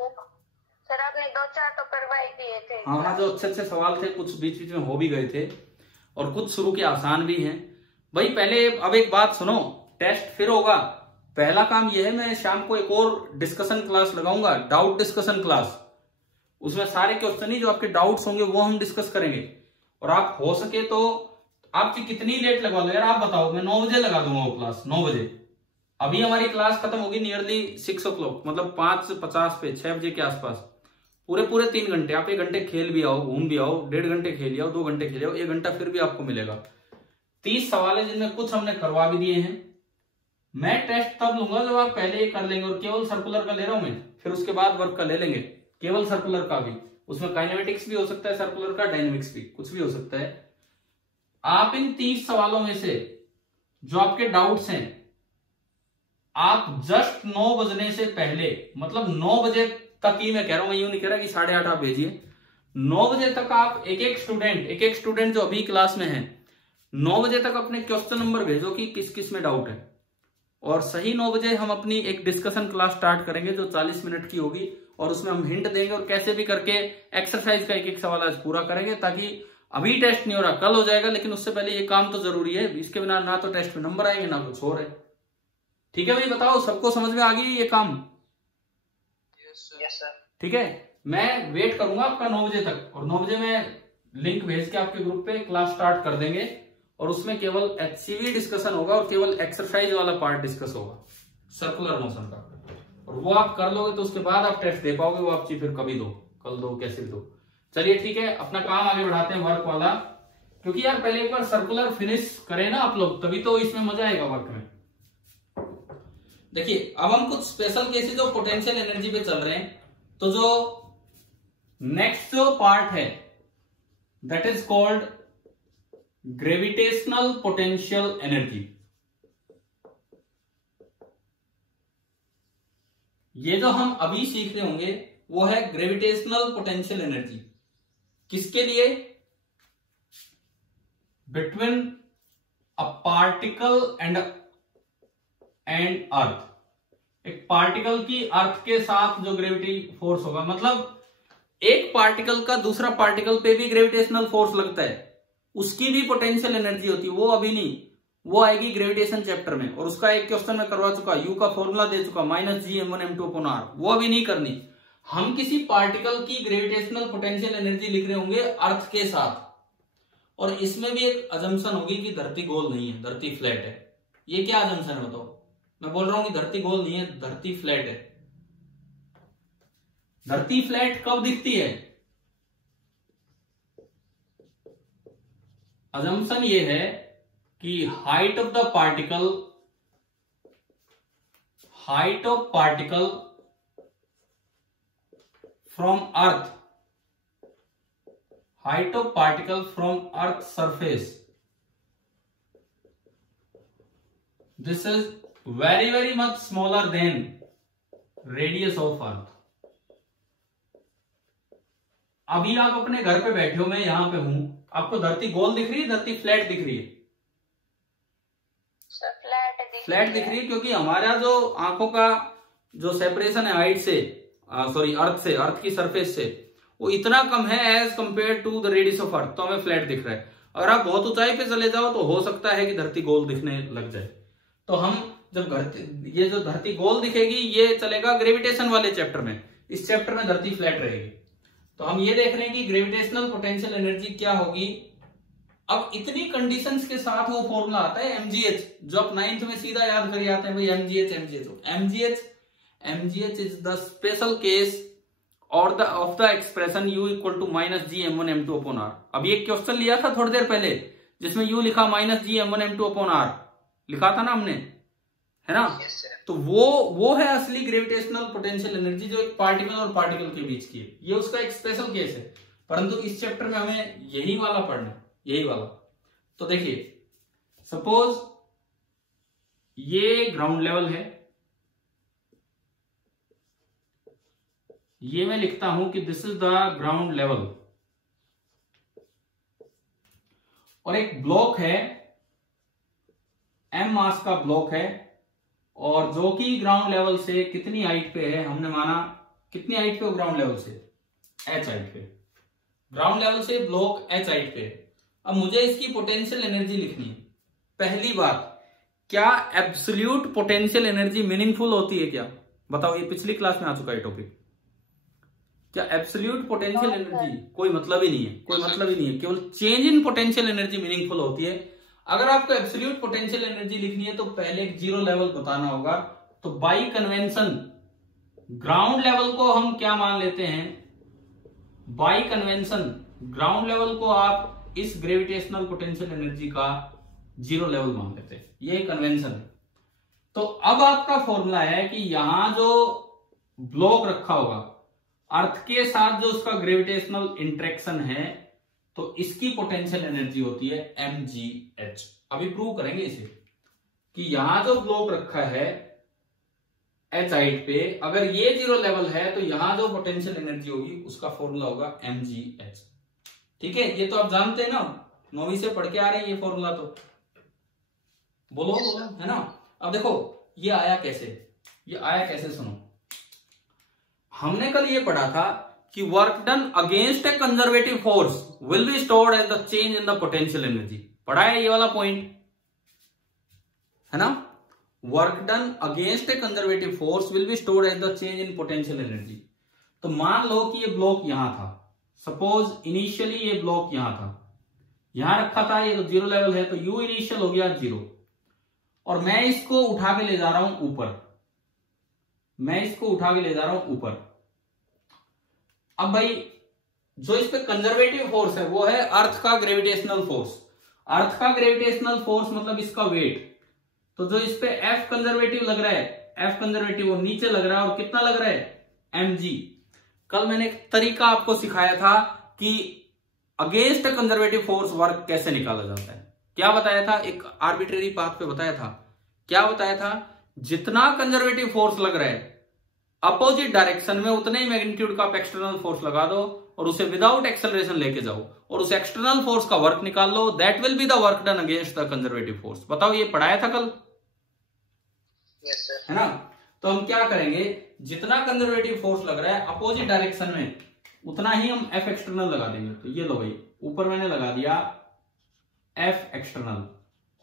सर आपने 2-4 तो करवा ही दिए थे। हाँ, जो अच्छे सवाल थे, कुछ बीच में हो भी गए थे और कुछ शुरू के आसान भी हैं भाई। पहले अब एक बात सुनो, टेस्ट फिर होगा, पहला काम यह है, मैं शाम को एक और डिस्कशन क्लास लगाऊंगा, डाउट डिस्कशन क्लास, उसमें सारे क्वेश्चन ही जो आपके डाउट्स होंगे वो हम डिस्कस करेंगे। और आप हो सके तो आपकी कितनी लेट लगवा लो यार, आप बताओ, मैं 9 बजे लगा दूंगा वो क्लास, 9 बजे। अभी हमारी क्लास खत्म होगी नियरली 6 o'clock, मतलब 5:50 पे, 6 बजे के आसपास। पूरे 3 घंटे, आप 1 घंटे खेल भी आओ, घूम भी आओ, 1.5 घंटे खेल आओ, 2 घंटे खेल आओ, 1 घंटा फिर भी आपको मिलेगा। 30 सवाल है जिनमें कुछ हमने करवा भी दिए हैं। मैं टेस्ट तब लूंगा जब आप पहले ही कर लेंगे, और केवल सर्कुलर का ले रहा हूं मैं, फिर उसके बाद वर्क का ले लेंगे, केवल सर्कुलर का भी, उसमें काइनेमेटिक्स भी हो सकता है सर्कुलर का, डायनेमिक्स भी, कुछ भी हो सकता है। आप इन 30 सवालों में से जो आपके डाउट्स हैं, आप जस्ट 9 बजने से पहले, मतलब 9 बजे तक ही मैं कह रहा हूं, मैं यूं नहीं कह रहा कि 8:30 आप भेजिए, 9 बजे तक आप एक एक स्टूडेंट जो अभी क्लास में है, 9 बजे तक अपने क्वेश्चन नंबर भेजो कि किस किस में डाउट है। और सही 9 बजे हम अपनी एक डिस्कशन क्लास स्टार्ट करेंगे जो 40 मिनट की होगी, और उसमें हम हिंट देंगे और कैसे भी करके एक्सरसाइज का एक सवाल आज पूरा करेंगे, ताकि अभी टेस्ट नहीं हो रहा, कल हो जाएगा, लेकिन उससे पहले ये काम तो जरूरी है, इसके बिना ना तो टेस्ट में नंबर आएंगे ना कुछ और है। ठीक है भाई, बताओ सबको समझ में आ गई ये काम? Yes sir. ठीक है, मैं वेट करूंगा आपका 9 बजे तक, और 9 बजे मैं लिंक भेज के आपके ग्रुप पे क्लास स्टार्ट कर देंगे, और उसमें केवल HCV डिस्कशन होगा और केवल एक्सरसाइज वाला पार्ट डिस्कस होगा सर्कुलर मोशन का, और वो आप कर लोगे तो उसके बाद आप टेस्ट दे पाओगे, वो आप फिर कभी दो, कल दो, कैसे भी दो। चलिए ठीक है, अपना काम आगे बढ़ाते हैं वर्क वाला, क्योंकि यार पहले एक बार सर्कुलर फिनिश करें ना आप लोग, तभी तो इसमें मजा आएगा वर्क में। देखिए अब हम कुछ special cases of potential energy पे चल रहे हैं, तो जो नेक्स्ट जो पार्ट है that is called gravitational potential energy. ये जो हम अभी सीख रहे होंगे वो है ग्रेविटेशनल पोटेंशियल एनर्जी। किसके लिए? Between a particle and earth. एक पार्टिकल की अर्थ के साथ जो ग्रेविटी फोर्स होगा, मतलब एक पार्टिकल का दूसरा पार्टिकल पे भी ग्रेविटेशनल फोर्स लगता है, उसकी भी पोटेंशियल एनर्जी होती है। वो अभी नहीं, वो आएगी ग्रेविटेशन चैप्टर में, और उसका एक क्वेश्चन में करवा चुका, यू का फॉर्मूला दे चुका -Gm1m2/r। वो अभी नहीं करनी। हम किसी पार्टिकल की ग्रेविटेशनल पोटेंशियल एनर्जी लिख रहे होंगे अर्थ के साथ, और इसमें भी एक अजम्पशन होगी कि धरती गोल नहीं है, धरती फ्लैट है। ये क्या अजम्पशन है बताओ? मैं बोल रहा हूं कि धरती गोल नहीं है, धरती फ्लैट है। धरती फ्लैट कब दिखती है? अजम्पशन ये है कि height of particle from earth surface, this is very very much smaller than radius of अर्थ। अभी आप अपने घर पे बैठे हो, मैं यहां पे हूं, आपको धरती गोल दिख रही है, धरती फ्लैट दिख रही है? फ्लैट दिख रही है, क्योंकि हमारा जो आंखों का जो सेपरेशन है हाइट से, अर्थ की सरफेस से, वो इतना कम है as compare to the radius of earth, तो हमें फ्लैट दिख रहा है। अगर आप बहुत ऊंचाई पे चले जाओ तो हो सकता है कि धरती गोल दिखने लग जाए। तो हम जब ये जो धरती गोल दिखेगी ये चलेगा ग्रेविटेशन वाले चैप्टर में, इस चैप्टर में धरती फ्लैट रहेगी। तो हम ये देख रहे हैं कि ग्रेविटेशनल पोटेंशियल एनर्जी क्या होगी। अब इतनी कंडीशंस के साथ वो फॉर्मूला आता है mgh, जो आप 9th में सीधा याद करके आते हैं भाई, mgh is the special case of the expression u equal to -Gm1m2/r। अब ये क्वेश्चन लिया था थोड़ी देर पहले जिसमें u लिखा -Gm1m2/r लिखा था ना हमने, है ना? तो वो है असली ग्रेविटेशनल पोटेंशियल एनर्जी जो एक पार्टिकल और पार्टिकल के बीच की है। ये उसका एक स्पेशल केस है, परंतु इस चैप्टर में हमें यही वाला पढ़ना है, यही वाला। तो देखिए, सपोज ये ग्राउंड लेवल है, ये मैं लिखता हूं कि this is the ground level, और एक ब्लॉक है, m मास का ब्लॉक है, और जो कि ग्राउंड लेवल से कितनी हाइट पे है, हमने माना कितनी हाइट पे हो ग्राउंड लेवल से, h हाइट पे। ग्राउंड लेवल से ब्लॉक h हाइट पे। अब मुझे इसकी पोटेंशियल एनर्जी लिखनी है। पहली बात, क्या एब्सोल्यूट पोटेंशियल एनर्जी मीनिंगफुल होती है क्या? बताओ, ये पिछली क्लास में आ चुका है टॉपिक। क्या एब्सोल्यूट पोटेंशियल एनर्जी कोई मतलब ही नहीं है, कोई मतलब ही नहीं है, केवल change in potential energy meaningful होती है। अगर आपको एब्सोल्यूट पोटेंशियल एनर्जी लिखनी है तो पहले एक जीरो लेवल बताना होगा। तो बाई कन्वेंशन ग्राउंड लेवल को हम क्या मान लेते हैं? बाई कन्वेंशन ग्राउंड लेवल को आप इस ग्रेविटेशनल पोटेंशियल एनर्जी का जीरो लेवल मान लेते हैं, ये कन्वेंशन है। तो अब आपका फॉर्मूला है कि यहां जो ब्लॉक रखा होगा अर्थ के साथ, जो उसका ग्रेविटेशनल इंटरेक्शन है, तो इसकी पोटेंशियल एनर्जी होती है mgh। अभी प्रूव करेंगे इसे कि यहां जो ब्लॉक रखा है h हाइट पे, अगर ये जीरो लेवल है तो यहां जो पोटेंशियल एनर्जी होगी उसका फॉर्मूला होगा mgh। ठीक है, ये तो आप जानते हैं ना, 9वीं से पढ़ के आ रहे हैं ये फॉर्मूला। तो बोलो बोलो, है ना? अब देखो ये आया कैसे, सुनो। हमने कल ये पढ़ा था कि work done against a conservative force will be stored as the change in the potential energy. पढ़ा है ये वाला पॉइंट, है ना? Work done against a conservative force will be stored as the change in potential energy. तो मान लो कि ये ब्लॉक यहां था, सपोज इनिशियली ये ब्लॉक यहां था, यहां रखा था, ये तो जीरो लेवल है, तो यू इनिशियल हो गया जीरो, और मैं इसको उठा के ले जा रहा हूं ऊपर, अब भाई जो इस पे कंजर्वेटिव फोर्स है वो है अर्थ का ग्रेविटेशनल फोर्स। अर्थ का ग्रेविटेशनल फोर्स मतलब इसका वेट। तो जो इस पे F कंजर्वेटिव लग रहा है, F कंजर्वेटिव वो नीचे लग रहा है, और कितना लग रहा है? mg। कल मैंने एक तरीका आपको सिखाया था कि अगेंस्ट कंजर्वेटिव फोर्स वर्क कैसे निकाला जाता है। क्या बताया था? एक आर्बिट्रेरी पाथ पे बताया था। क्या बताया था? जितना कंजर्वेटिव फोर्स लग रहा है अपोजिट डायरेक्शन में उतने ही मैग्नीट्यूड का आप एक्सटर्नल फोर्स लगा दो और उसे विदाउट एक्सेलरेशन लेके जाओ और उस एक्सटर्नल फोर्स का वर्क निकाल लो, that will be the work done against the conservative force. बताओ, ये पढ़ाया था कल? Yes sir. है ना? तो हम क्या करेंगे, जितना कंजर्वेटिव फोर्स लग रहा है अपोजिट डायरेक्शन में उतना ही हम एफ एक्सटर्नल लगा देंगे। तो ये लो भाई, ऊपर मैंने लगा दिया एफ एक्सटर्नल,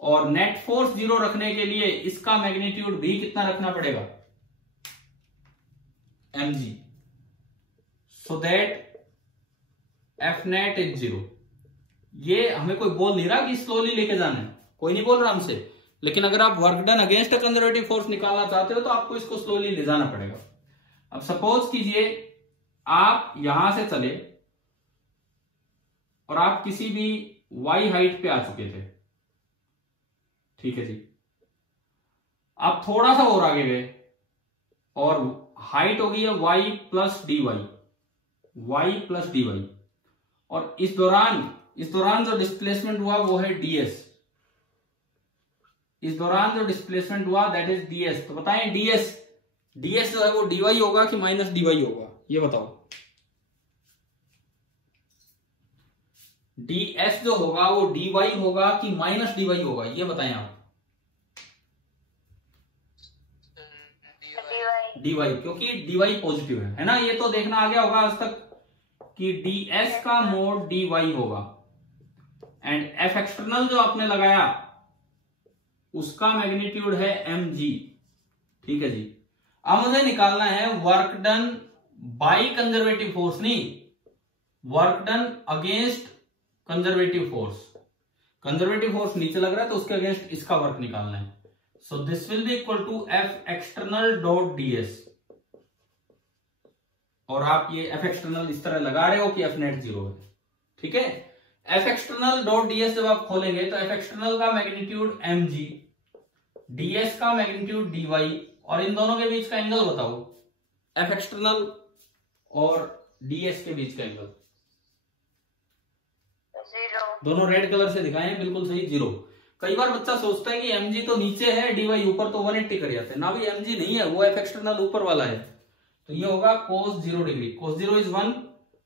और नेट फोर्स 0 रखने के लिए इसका मैग्नीट्यूड भी कितना रखना पड़ेगा, mg, so that F net is 0। ये हमें कोई बोल नहीं रहा कि स्लोली लेके जाना है, कोई नहीं बोल रहा हमसे, लेकिन अगर आप work done against conservative force निकालना चाहते हो तो आपको इसको स्लोली ले जाना पड़ेगा। अब सपोज कीजिए आप यहां से चले और आप किसी भी y हाइट पे आ चुके थे, ठीक है जी, आप थोड़ा सा और आगे गए और हाइट हो गई है y plus dy, y plus dy, और इस दौरान जो डिस्प्लेसमेंट हुआ वो है ds, इस दौरान जो डिस्प्लेसमेंट हुआ दैट इज ds। तो बताएं ds जो है वो dy होगा कि माइनस dy होगा, ये बताओ। ds जो होगा वो dy होगा कि माइनस dy होगा, ये बताएं आप। dy, क्योंकि dy पॉजिटिव है ना? ये तो देखना आ गया होगा आज तक कि ds का मोड dy होगा, एंड f एक्सटर्नल जो आपने लगाया उसका मैग्नीट्यूड है mg, ठीक है जी। अब मुझे निकालना है work done by conservative force, नहीं work done against conservative force. Conservative force नीचे लग रहा है तो उसके अगेंस्ट इसका वर्क निकालना है। So this will be equal to f external dot ds, और आप ये एफ एक्सटर्नल इस तरह लगा रहे हो कि एफ नेट 0 है, ठीक है। एफ एक्सटर्नल डॉट ds जब आप खोलेंगे तो एफ एक्सटर्नल का मैग्नीट्यूड mg, ds का मैग्नीट्यूड dy, और इन दोनों के बीच का एंगल बताओ, एफ एक्सटर्नल और ds के बीच का एंगल। 0। दोनों रेड कलर से दिखाए हैं, बिल्कुल सही, 0। कई बार बच्चा सोचता है कि mg तो नीचे है, dy ऊपर, तो 180 कर जाते हैं ना। भी mg नहीं है, वो एफ एक्सटर्नल ऊपर वाला है, तो ये होगा cos 0 डिग्री। cos 0 इज 1,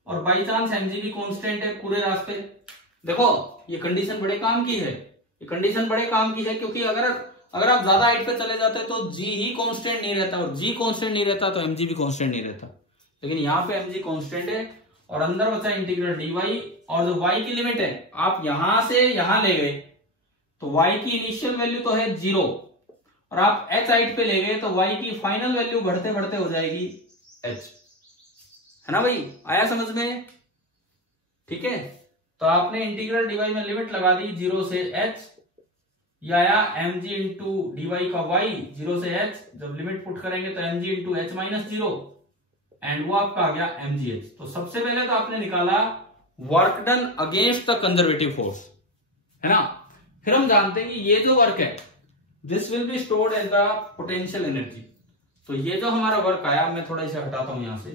और बाई चांस mg भी कांस्टेंट है पूरे रास्ते। देखो ये कंडीशन बड़े काम की है, ये कंडीशन बड़े काम की है, क्योंकि अगर आप ज्यादा हाइट पे चले जाते तो g ही कांस्टेंट नहीं रहता, और g कांस्टेंट नहीं रहता तो mg भी कांस्टेंट नहीं रहता। लेकिन यहाँ पे mg कांस्टेंट है, और अंदर बचा इंटीग्रल dy, और जो y की लिमिट है आप यहां से यहां ले गए तो y की इनिशियल वैल्यू तो है 0, और आप h हाइट पे ले गए तो y की फाइनल वैल्यू बढ़ते बढ़ते हो जाएगी h, है ना भाई? आया समझ में? ठीक है, तो आपने इंटीग्रल dy में लिमिट लगा दी 0 से h, ये आया mg इंटू dy का y 0 से h, जब लिमिट पुट करेंगे तो mg into h minus 0, and वो आपका आ गया mgh। तो सबसे पहले तो आपने निकाला work done against the conservative force, है ना। फिर हम जानते हैं कि ये जो वर्क है this will be stored as the potential energy. तो ये जो हमारा वर्क आया, मैं थोड़ा इसे हटाता हूं यहां से,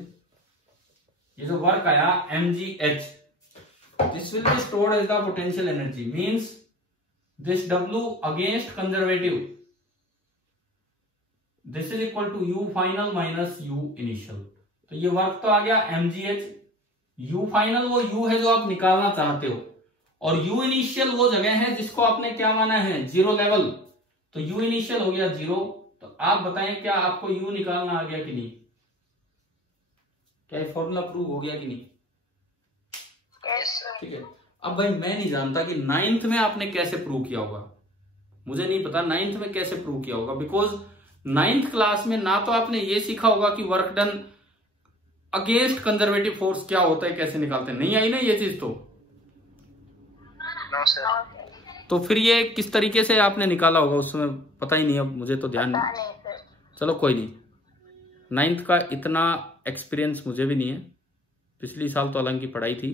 ये जो वर्क आया mgh, this will be stored as the potential energy, means this w against conservative, this is equal to u final minus u initial. तो ये वर्क तो आ गया mgh, u फाइनल वो u है जो आप निकालना चाहते हो, और u इनिशियल वो जगह है जिसको आपने क्या माना है, 0 लेवल। तो u इनिशियल हो गया 0। तो आप बताएं क्या आपको u निकालना आ गया कि नहीं? क्या ये फॉर्मूला प्रूव हो गया कि नहीं? ठीक है। अब भाई मैं नहीं जानता कि 9th में आपने कैसे प्रूव किया होगा, मुझे नहीं पता 9th में कैसे प्रूव किया होगा, बिकॉज 9th क्लास में ना तो आपने ये सीखा होगा कि work done against conservative force क्या होता है, कैसे निकालते हैं, नहीं आई ना ये चीज। तो नो सर। तो फिर ये किस तरीके से आपने निकाला होगा उस समय, पता ही नहीं, अब मुझे तो ध्यान नहीं। चलो कोई नहीं, 9th का इतना एक्सपीरियंस मुझे भी नहीं है, पिछली साल तो हालांकि पढ़ाई थी।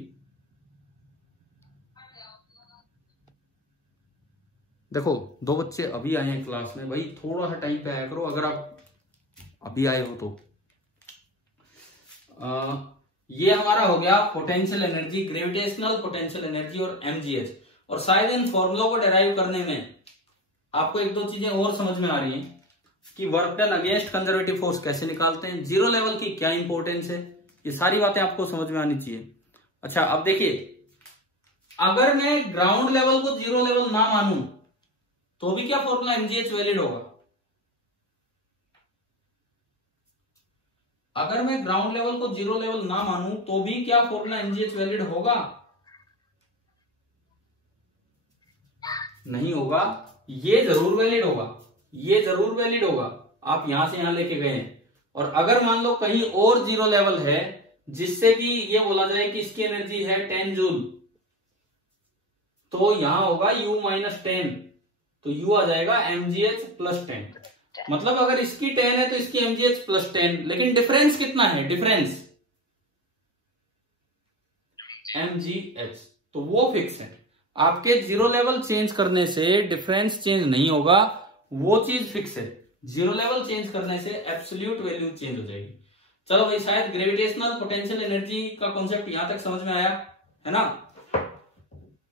देखो 2 बच्चे अभी आए हैं क्लास में, भाई थोड़ा सा टाइम पे आया करो अगर आप अभी आए हो तो। ये हमारा हो गया potential energy, gravitational potential energy और mgh। और शायद इन फॉर्मूलों को डेराइव करने में आपको 1-2 चीजें और समझ में आ रही हैं। कि work done against conservative force कैसे निकालते हैं, जीरो लेवल की क्या इंपॉर्टेंस है, ये सारी बातें आपको समझ में आनी चाहिए। अच्छा अब देखिए, अगर मैं ग्राउंड लेवल को जीरो लेवल ना मानूं तो भी क्या फॉर्मूला एमजीएच वैलिड होगा? अगर मैं ग्राउंड लेवल को जीरो लेवल ना मानूं तो भी क्या फॉर्मूला एमजीएच वैलिड होगा? नहीं होगा। ये जरूर वैलिड होगा, ये जरूर वैलिड होगा। आप यहां से यहां लेके गए हैं, और अगर मान लो कहीं और जीरो लेवल है जिससे कि ये बोला जाए कि इसकी एनर्जी है 10 जूल, तो यहां होगा U माइनस 10, तो U आ जाएगा mgh प्लस 10। मतलब अगर इसकी 10 है तो इसकी mgh प्लस 10, लेकिन डिफरेंस कितना है? डिफरेंस mgh, तो वो फिक्स है। आपके जीरो लेवल चेंज करने से डिफरेंस चेंज नहीं होगा, वो चीज फिक्स है। जीरो लेवल चेंज करने से एब्सोल्यूट वैल्यू चेंज हो जाएगी। चलो भाई, शायद ग्रेविटेशनल पोटेंशियल एनर्जी का कॉन्सेप्ट यहां तक समझ में आया है ना।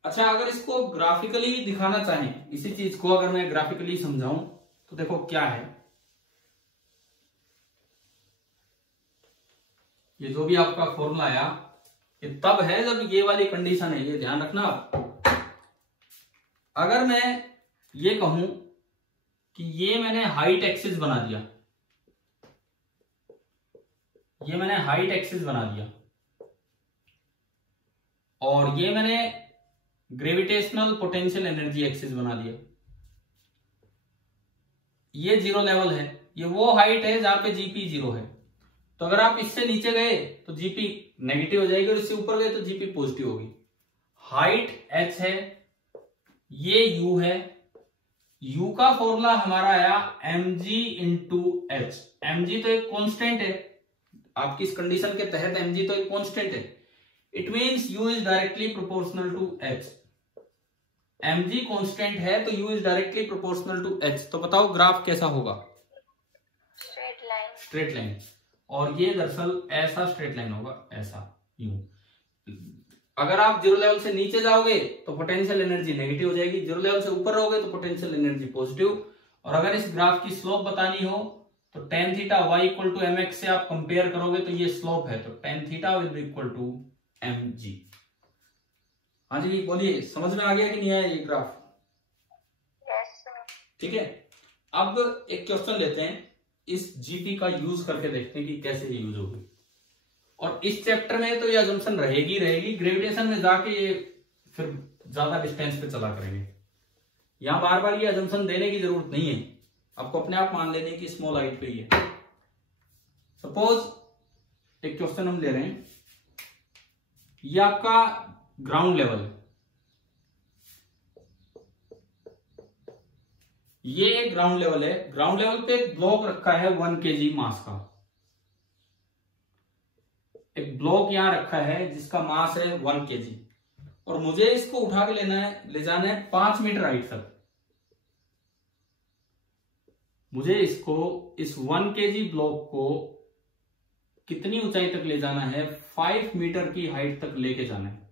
अच्छा, अगर इसको ग्राफिकली दिखाना चाहें, इसी चीज को अगर मैं ग्राफिकली समझाऊं तो देखो क्या है। ये जो भी आपका फॉर्मूला आया, ये तब है जब ये वाली कंडीशन है, ये ध्यान रखना आप। अगर मैं ये कहूं कि ये मैंने हाइट एक्सिस बना दिया, ये मैंने हाइट एक्सिस बना दिया, और ये मैंने ग्रेविटेशनल पोटेंशियल एनर्जी एक्सिस बना दिया। ये जीरो लेवल है, ये वो हाइट है जहां पे जीपी जीरो है। तो अगर आप इससे नीचे गए तो जीपी नेगेटिव हो जाएगी, और इससे ऊपर गए तो जीपी पॉजिटिव होगी। हाइट h है, ये u है। u का फॉर्मूला हमारा आया mg इंटू एच। mg तो एक कांस्टेंट है, आपकी इस कंडीशन के तहत mg तो एक कांस्टेंट है। It means u is directly proportional to h। mg constant है तो u is directly proportional to h। तो बताओ ग्राफ कैसा होगा? Straight line. Straight line. और ये दरअसल ऐसा स्ट्रेट लाइन होगा, ऐसा यूं। अगर आप जीरो लेवल से नीचे जाओगे तो पोटेंशियल एनर्जी नेगेटिव हो जाएगी, जीरो लेवल से ऊपर रहोगे तो पोटेंशियल एनर्जी पॉजिटिव। और अगर इस ग्राफ की स्लोप बतानी हो तो tan theta y equal to mx से आप कंपेयर करोगे तो ये स्लोप है, तो tan theta will be equal to mg। हाँ जी बोलिए, समझ में आ गया कि नहीं आया ये ग्राफ? Yes sir. ठीक है, अब एक क्वेश्चन लेते हैं, इस जीपी का यूज करके देखते हैं कि कैसे ये यूज होगी। और इस चैप्टर में तो ये अजम्पशन रहेगी रहेगी, ग्रेविटेशन में जाके ये फिर ज्यादा डिस्टेंस पे चला करेंगे। यहां बार बार ये अजम्पशन देने की जरूरत नहीं है, आपको अपने आप मान लेने की स्मॉल हाइट पे ही है। सपोज एक क्वेश्चन हम ले रहे हैं, ये आपका ग्राउंड लेवल है, ये एक ग्राउंड लेवल है। ग्राउंड लेवल पे एक ब्लॉक रखा है 1 kg मास का, एक ब्लॉक यहां रखा है जिसका मास है 1 kg, और मुझे इसको उठा के ले जाना है 5 मीटर हाइट तक। मुझे इसको इस 1 kg ब्लॉक को कितनी ऊंचाई तक ले जाना है? 5 मीटर की हाइट तक लेके जाना है।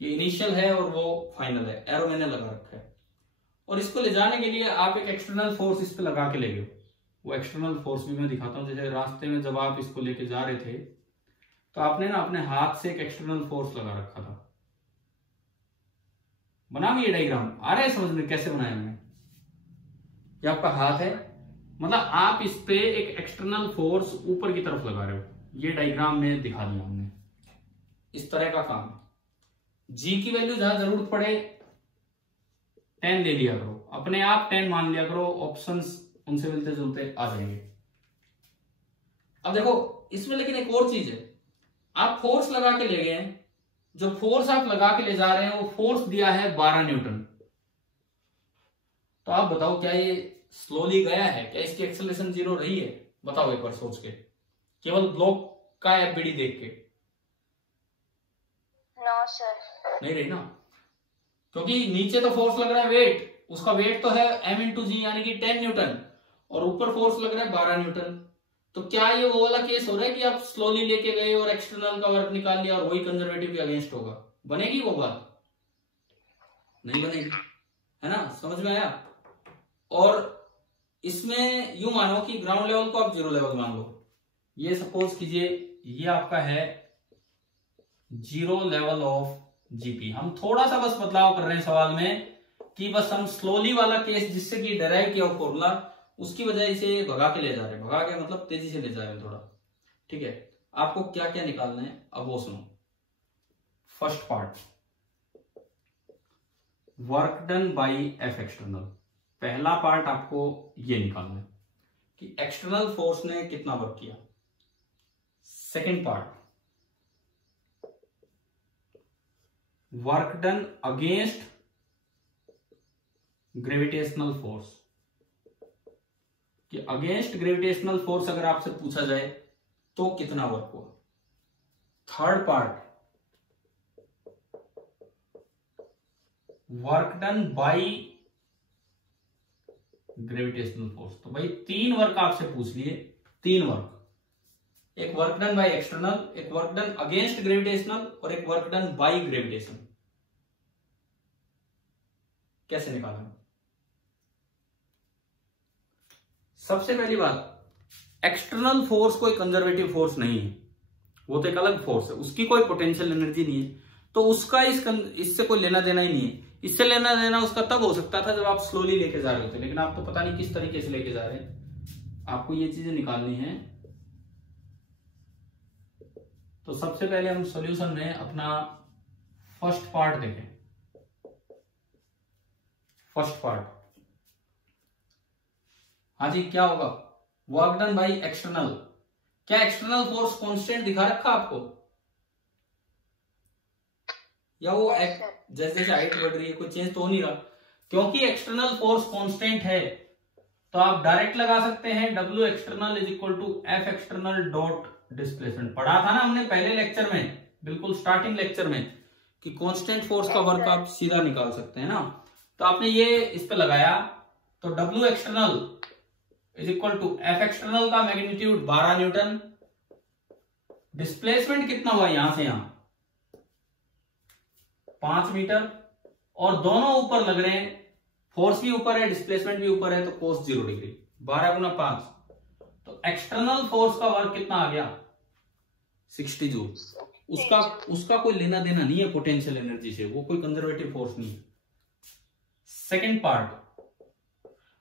ये इनिशियल है और वो फाइनल है, एरो मैंने लगा रखा है। और इसको ले जाने के लिए आप एक एक्सटर्नल फोर्स इस पे लगा के ले गए। वो एक्सटर्नल फोर्स भी मैं दिखाता हूं। जैसे रास्ते में जब आप इसको लेके जा रहे थे तो आपने ना अपने हाथ से एक एक्सटर्नल फोर्स लगा रखा था। बना भी ये डायग्राम आ रहा है समझ में कैसे बनाया हमने? ये आपका हाथ है, मतलब आप इस पे एक एक्सटर्नल फोर्स ऊपर की तरफ लगा रहे हो। ये डायग्राम में दिखा दिया हमने, इस तरह का काम। जी की वैल्यू जहां जरूरत पड़े 10 ले लिया करो, अपने आप 10 मान लिया करो, ऑप्शंस उनसे मिलते जुलते आ जाएंगे। अब देखो इसमें लेकिन एक और चीज है, आप फोर्स लगा के ले गए हैं, जो फोर्स आप लगा के ले जा रहे हैं वो फोर्स दिया है 12 न्यूटन। तो आप बताओ क्या ये स्लोली गया है? क्या इसकी एक्सेलरेशन 0 रही है? बताओ एक बार सोच के, केवल ब्लॉक का एफबीडी देख के। No sir. नहीं रही ना, क्योंकि नीचे तो फोर्स लग रहा है वेट, उसका वेट तो है m इंटू जी यानी कि 10 न्यूटन, और ऊपर फोर्स लग रहा है 12 न्यूटन। तो क्या ये वो वाला केस हो रहा है कि आप स्लोली लेके गए और एक्सटर्नल का वर्क निकाल लिया और वही कंजर्वेटिव के अगेंस्ट होगा? बनेगी वो बात? नहीं बनेगी, है ना? समझ में आया? और इसमें यूं मानो कि ग्राउंड लेवल को आप 0 लेवल मान लो। ये सपोज कीजिए ये आपका है 0 लेवल ऑफ जीपी। हम थोड़ा सा बस बदलाव कर रहे हैं सवाल में कि बस हम स्लोली वाला केस जिससे कि डेराइव किया फॉर्मूला उसकी वजह से भगा के ले जा रहे हैं। भगा के मतलब तेजी से ले जा रहे हैं थोड़ा, ठीक है। आपको क्या क्या निकालना है अब वो सुनो। First part, work done bye F external. पहला पार्ट आपको ये निकालना है कि एक्सटर्नल फोर्स ने कितना वर्क किया। Second part, work done against gravitational force, कि अगेंस्ट ग्रेविटेशनल फोर्स अगर आपसे पूछा जाए तो कितना वर्क हुआ। Third part, work done by gravitational force. तो भाई 3 वर्क आपसे पूछ लिए, 3 वर्क, एक वर्क डन बाय एक्सटर्नल, एक वर्क डन अगेंस्ट ग्रेविटेशनल और एक वर्क डन बाय ग्रेविटेशन। कैसे निकालेंगे? सबसे पहली बात, एक्सटर्नल फोर्स कोई कंजर्वेटिव फोर्स नहीं है, वो तो एक अलग फोर्स है, उसकी कोई पोटेंशियल एनर्जी नहीं है, तो उसका इससे कोई लेना देना ही नहीं है। इससे लेना देना उसका तब हो सकता था जब आप स्लोली लेके जा रहे थे, लेकिन आप तो पता नहीं किस तरीके से लेके जा रहे हैं। आपको ये चीजें निकालनी है। तो सबसे पहले हम सॉल्यूशन में अपना फर्स्ट पार्ट देखें। फर्स्ट पार्ट, हाँ जी, क्या होगा? Work done by external. क्या एक्सटर्नल फोर्स कांस्टेंट दिखा रखा आपको, या वो जैसे जैसे हाइट बढ़ रही है कोई चेंज तो हो नहीं रहा? क्योंकि एक्सटर्नल फोर्स कांस्टेंट है तो आप डायरेक्ट लगा सकते हैं W external is equal to F external dot displacement. पढ़ा था ना हमने पहले लेक्चर में, बिल्कुल स्टार्टिंग लेक्चर में, कि कांस्टेंट फोर्स का वर्क आप सीधा निकाल सकते हैं ना। तो आपने ये इस पे लगाया तो W external is equal to F external का मैग्नीट्यूड 12 न्यूटन, डिस्प्लेसमेंट कितना हुआ यहां से यहां 5 मीटर, और दोनों ऊपर लग रहे हैं, फोर्स भी ऊपर है डिस्प्लेसमेंट भी ऊपर है, तो कोस 0 डिग्री, 12 गुना 5। तो एक्सटर्नल फोर्स का वर्क कितना आ गया? 60 जूल। उसका कोई लेना देना नहीं है पोटेंशियल एनर्जी से, वो कोई कंजर्वेटिव फोर्स नहीं है। सेकेंड पार्ट,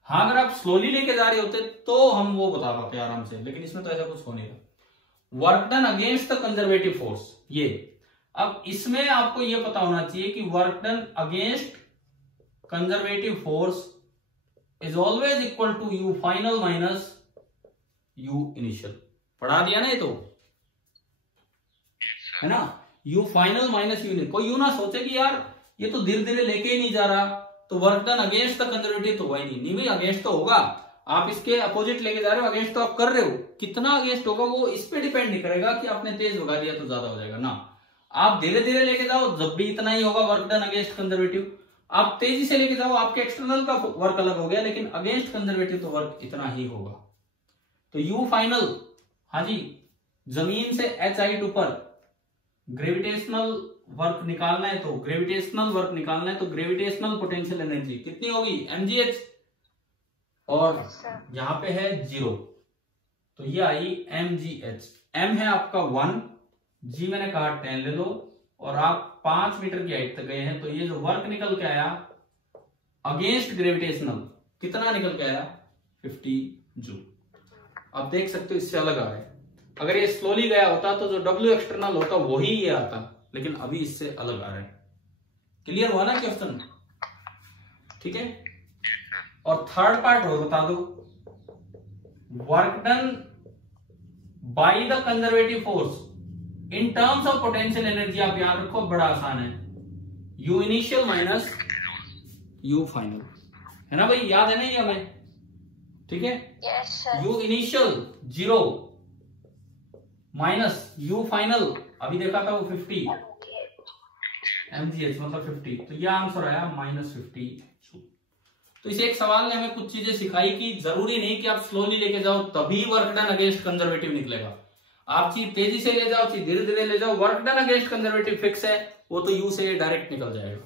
हाँ अगर आप स्लोली लेके जा रहे होते तो हम वो बता पाते आराम से, लेकिन इसमें तो ऐसा कुछ हो नहीं रहा। Work done against the conservative force, ये अब इसमें आपको ये पता होना चाहिए कि work done against conservative force is always equal to u final minus u initial. पढ़ा दिया ना ये तो, है ना? U final minus u initial. कोई यू ना सोचे कि यार ये तो धीरे धीरे लेके ही नहीं जा रहा, तो work done against the conservative तो हुआ ही नहीं भाई, अगेंस्ट तो होगा। आप इसके अपोजिट लेके जा रहे हो, अगेंस्ट तो आप कर रहे हो, कितना अगेंस्ट होगा वो इस पे डिपेंड नहीं करेगा कि आपने तेज भगा दिया तो ज्यादा हो जाएगा ना। आप धीरे धीरे लेके जाओ जब भी इतना ही होगा वर्क डन अगेंस्ट कंजर्वेटिव। आप तेजी से लेके जाओ, आपके एक्सटर्नल का वर्क अलग हो गया, लेकिन अगेंस्ट कंजर्वेटिव तो वर्क इतना ही होगा। तो यू फाइनल, हाँ जी, जमीन से h हाइट ऊपर ग्रेविटेशनल वर्क निकालना है, तो ग्रेविटेशनल वर्क निकालना है तो ग्रेविटेशनल पोटेंशियल एनर्जी कितनी होगी? mgh, और यहां पे है 0, तो ये आई mgh। m है आपका 1, g मैंने कहा 10 ले लो, और आप 5 मीटर की हाइट तक गए हैं, तो ये जो वर्क निकल के आया अगेंस्ट ग्रेविटेशनल कितना निकल के आया? 50 जूल। आप देख सकते हो इससे अलग आ रहा है। अगर ये स्लोली गया होता तो जो W एक्सटर्नल होता वही ये आता, लेकिन अभी इससे अलग आ रहा है। क्लियर हुआ ना क्वेश्चन? ठीक है। और थर्ड पार्ट और बता दो, work done by the conservative force in terms of potential energy. आप याद रखो, बड़ा आसान है, you initial minus U final, है ना भाई? याद है ना ये हमें? ठीक है। Yes sir. You initial 0 minus U final, अभी देखा था वो 50 mgh मतलब 50, तो यह आंसर आया -50। तो इस एक सवाल ने हमें कुछ चीजें सिखाई कि जरूरी नहीं कि आप स्लोली लेके जाओ तभी वर्क डन अगेंस्ट कंजर्वेटिव निकलेगा। आप चीज तेजी से ले जाओ, चीज धीरे धीरे ले जाओ, work done against conservative fix है, वो तो यू से डायरेक्ट निकल जाएगा।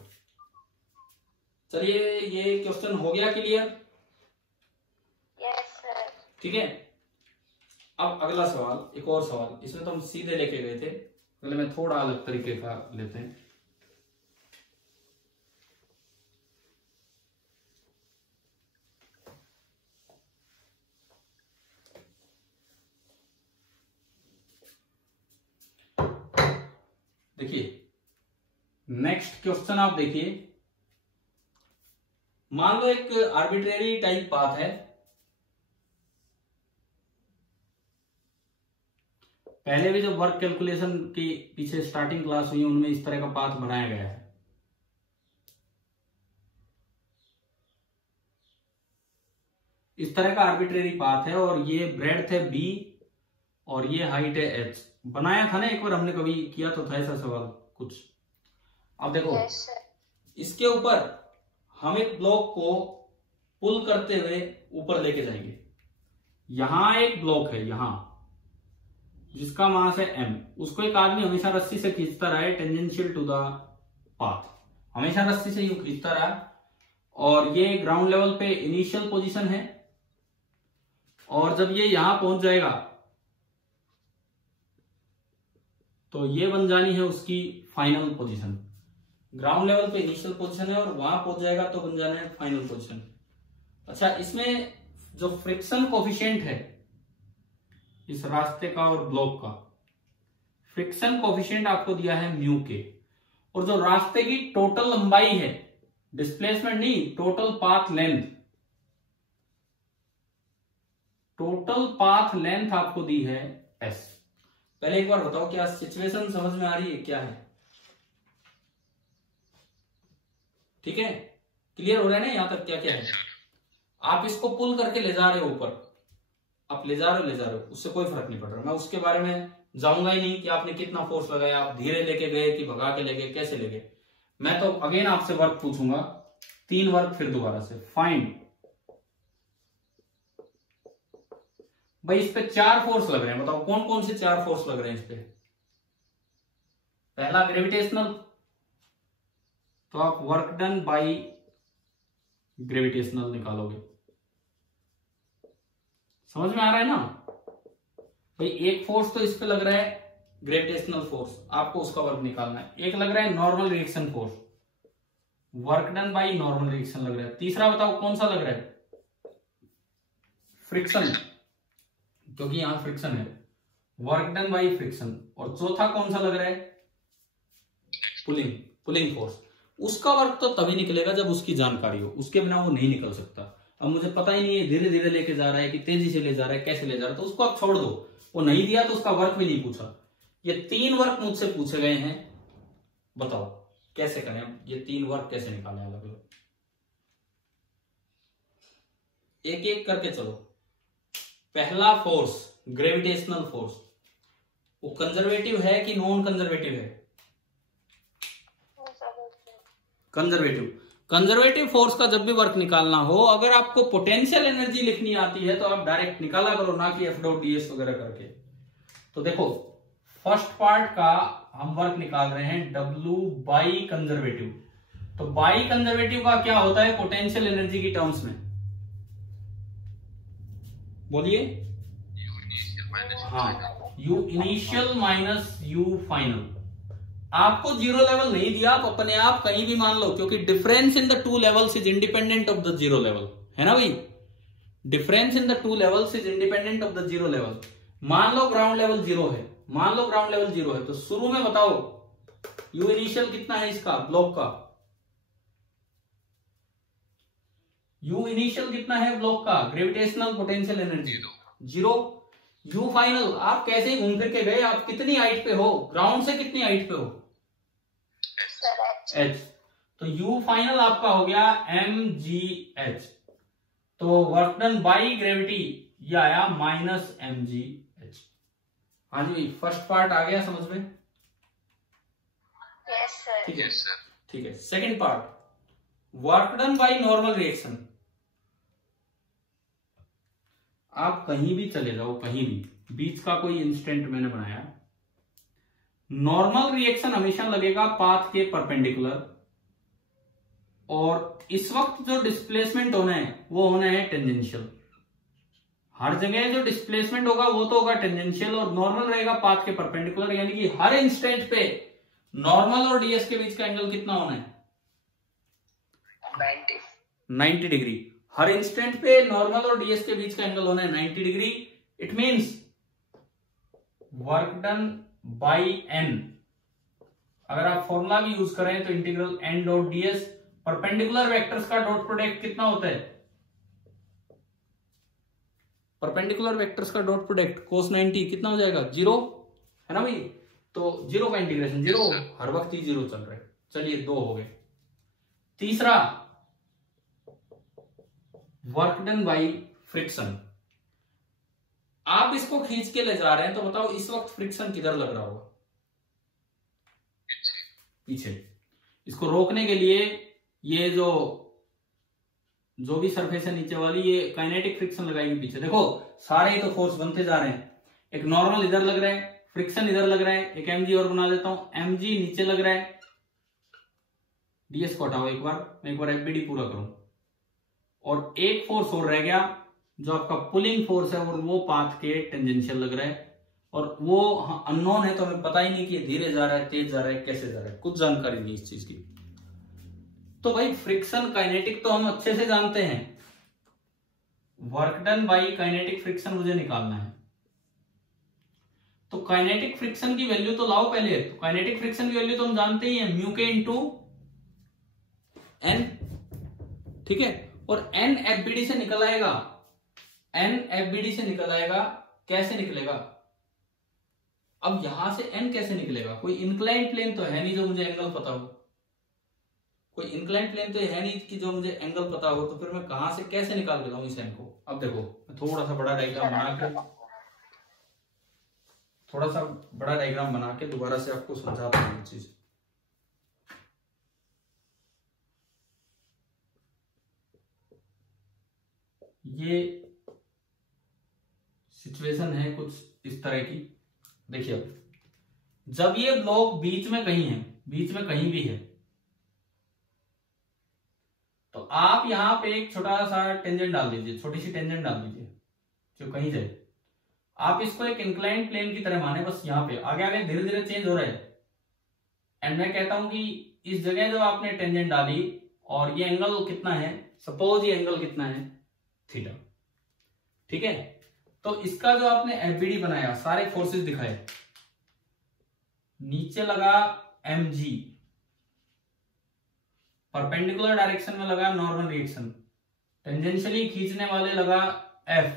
चलिए, ये क्वेश्चन हो गया क्लियर? यस ठीक है। अब अगला सवाल, एक और सवाल, इसमें तो हम सीधे लेके गए थे, पहले मैं थोड़ा अलग तरीके का लेते हैं। देखिए नेक्स्ट क्वेश्चन आप देखिए, मान लो एक आर्बिट्रेरी टाइप पाथ है, पहले भी जो वर्क कैलकुलेशन की पीछे स्टार्टिंग क्लास हुई उनमें इस तरह का पाथ बनाया गया है। इस तरह का आर्बिट्रेरी पाथ है और ये ब्रेड्थ है b और ये हाइट है h। बनाया था ना एक बार हमने, कभी किया तो था ऐसा सवाल कुछ। अब देखो यस सर। इसके ऊपर हम एक ब्लॉक को पुल करते हुए ऊपर लेके जाएंगे। यहां एक ब्लॉक है यहां जिसका मास है m, उसको एक आदमी हमेशा रस्सी से खींचता रहा है टेंजेंशियल टू द पाथ, हमेशा रस्सी से यूं खींचता रहा, और ये ग्राउंड लेवल पे इनिशियल पोजीशन है, और जब ये यहां पहुंच जाएगा तो ये बन जानी है उसकी फाइनल पोजीशन। ग्राउंड लेवल पे इनिशियल पोजीशन है और वहां पहुंच जाएगा तो बन जाना है फाइनल पोजीशन। अच्छा, इसमें जो फ्रिक्शन कोफिशिएंट है इस रास्ते का और ब्लॉक का, फ्रिक्शन कोफिशिएंट आपको दिया है म्यू के, और जो रास्ते की टोटल लंबाई है, डिस्प्लेसमेंट नहीं, total path length, total path length आपको दी है एस। पहले एक बार बताओ क्या सिचुएशन समझ में आ रही है, क्या है? ठीक है, क्लियर हो रहा है ना यहां तक क्या क्या है? आप इसको पुल करके ले जा रहे हो ऊपर, आप ले जा रहे हो, उससे कोई फर्क नहीं पड़ रहा। मैं उसके बारे में जाऊंगा ही नहीं कि आपने कितना फोर्स लगाया, आप धीरे लेके गए कि भगा के ले गए, कैसे ले गए। मैं तो अगेन आपसे वर्क पूछूंगा, 3 वर्क फिर दोबारा से। फाइंड, भाई इस पे 4 फोर्स लग रहे हैं, बताओ कौन कौन से 4 फोर्स लग रहे हैं इस पे? पहला ग्रेविटेशनल, तो आप वर्क डन बाई ग्रेविटेशनल निकालोगे। समझ में आ रहा है ना भाई? एक फोर्स तो इस पे लग रहा है ग्रेविटेशनल फोर्स, आपको उसका वर्क निकालना है। एक लग रहा है normal reaction force, work done by normal reaction लग रहा है। तीसरा बताओ कौन सा लग रहा है? फ्रिक्शन, क्योंकि यहां फ्रिक्शन है, वर्क डन बाई फ्रिक्शन। और चौथा कौन सा लग रहा है? Pulling force. उसका वर्क तो तभी निकलेगा जब उसकी जानकारी हो, उसके बिना वो नहीं निकल सकता। अब मुझे पता ही नहीं है धीरे धीरे लेके जा रहा है कि तेजी से ले जा रहा है, कैसे ले जा रहा है, तो उसको आप छोड़ दो। वो नहीं दिया तो उसका वर्क भी नहीं पूछा। ये 3 वर्क मुझसे पूछे गए हैं, बताओ कैसे करें? ये 3 वर्क कैसे निकालें अलग अलग? एक एक करके चलो। पहला फोर्स ग्रेविटेशनल फोर्स, वो कंजर्वेटिव है कि नॉन कंजर्वेटिव है? कंजर्वेटिव फोर्स का जब भी वर्क निकालना हो, अगर आपको पोटेंशियल एनर्जी लिखनी आती है तो आप डायरेक्ट निकाला करो, ना कि एफ डॉट ds वगैरह करके। तो देखो फर्स्ट पार्ट का हम वर्क निकाल रहे हैं W बाई कंजर्वेटिव। तो बाई कंजर्वेटिव का क्या होता है पोटेंशियल एनर्जी की टर्म्स में? बोलिए। हाँ, U initial minus U final. आपको 0 लेवल नहीं दिया, आप अपने आप कहीं भी मान लो, क्योंकि difference in the 2 levels is independent of the 0 level, है ना भाई? Difference in the 2 levels is independent of the 0 level. मान लो ग्राउंड लेवल 0 है, मान लो ग्राउंड लेवल 0 है, तो शुरू में बताओ U इनिशियल कितना है इसका, ब्लॉक का? U इनिशियल कितना है ब्लॉक का? Gravitational potential energy 0। U final आप कैसे ही घूम फिर के गए, आप कितनी हाइट पे हो? ग्राउंड से कितनी हाइट पे हो? H। तो U फाइनल आपका हो गया mgh। तो वर्क डन बाई ग्रेविटी ये आया माइनस mgh। हाँ जी, फर्स्ट पार्ट आ गया समझ में? Yes sir. ठीक है, ठीक है। Second part, work done by normal reaction. आप कहीं भी चले जाओ, कहीं भी, बीच का कोई इंस्टेंट मैंने बनाया, नॉर्मल रिएक्शन हमेशा लगेगा पाथ के परपेंडिकुलर, और इस वक्त जो डिस्प्लेसमेंट होना है वो होना है टेंजेंशियल। हर जगह जो डिस्प्लेसमेंट होगा वो तो होगा टेंजेंशियल और नॉर्मल रहेगा पाथ के परपेंडिकुलर, यानी कि हर इंस्टेंट पे नॉर्मल और डीएस के बीच का एंगल कितना होना है? 90 डिग्री। हर इंस्टेंट पे नॉर्मल और डीएस के बीच का एंगल होना है 90 degree. It means work done by n, अगर आप फॉर्मूला भी यूज करें तो integral n dot ds, perpendicular vectors का डॉट प्रोडक्ट कितना होता है? परपेंडिकुलर वेक्टर्स का डॉट प्रोडक्ट cos 90 कितना हो जाएगा? 0, है ना भाई? तो 0 का इंटीग्रेशन 0, हर वक्त ही 0 चल रहा है। चलिए 2 हो गए। तीसरा वर्क डन बाई फ्रिक्शन। आप इसको खींच के ले जा रहे हैं तो बताओ इस वक्त फ्रिक्शन किधर लग रहा होगा? पीछे। इसको रोकने के लिए ये जो भी सरफेस है नीचे वाली, ये काइनेटिक फ्रिक्शन लगाएगी पीछे। देखो सारे ही तो फोर्स बनते जा रहे हैं। एक नॉर्मल इधर लग रहा है, फ्रिक्शन इधर लग रहा है, एक mg और बना देता हूं, mg नीचे लग रहा है। ds को हटाओ एक बार, मैं एक बार fbd पूरा करूं, और एक फोर्स और रह गया जो आपका पुलिंग फोर्स है, और वो पाथ के टेंजेंशियल लग रहा है, और वो अननोन है तो हमें पता ही नहीं कि धीरे जा रहा है, तेज जा रहा है, कैसे जा रहा है, कुछ जानकारी नहीं इस चीज की। तो भाई फ्रिक्शन काइनेटिक तो हम अच्छे से जानते हैं, work done by kinetic friction मुझे निकालना है। तो काइनेटिक फ्रिक्शन की वैल्यू तो लाओ पहले। तो काइनेटिक फ्रिक्शन की वैल्यू तो हम जानते ही हैं, म्यू के इंटू एन, ठीक है। और एन एफबीडी से निकल आएगा, एन एफबीडी से निकल आएगा। कैसे निकलेगा? अब यहां से एन कैसे निकलेगा? कोई इंक्लाइंड प्लेन तो है नहीं जो मुझे एंगल पता हो, कोई इंक्लाइंड प्लेन तो है नहीं कि जो मुझे एंगल पता हो, तो फिर मैं कहां से कैसे निकाल के लाऊं इस एन को? अब देखो थोड़ा सा बड़ा डायग्राम बना के दोबारा से आपको समझाता हूं चीज। ये सिचुएशन है कुछ इस तरह की। देखिए अब जब ये ब्लॉक बीच में कहीं है, बीच में कहीं भी है, तो आप यहां पे एक छोटा सा टेंजेंट डाल दीजिए, छोटी सी टेंजेंट डाल दीजिए जो कहीं जाए। आप इसको एक इंक्लाइंड प्लेन की तरह माने, बस यहां पे आगे आगे धीरे धीरे चेंज हो रहा है। एंड मैं कहता हूं कि इस जगह जो आपने टेंजेंट डाली और ये एंगल कितना है, सपोज ये एंगल कितना है? थीटा, ठीक है। तो इसका जो आपने एफबीडी बनाया, सारे फोर्सेस दिखाए, नीचे लगा mg, परपेंडिकुलर डायरेक्शन में लगा नॉर्मल रिएक्शन, टेंजेंशियली खींचने वाले लगा f,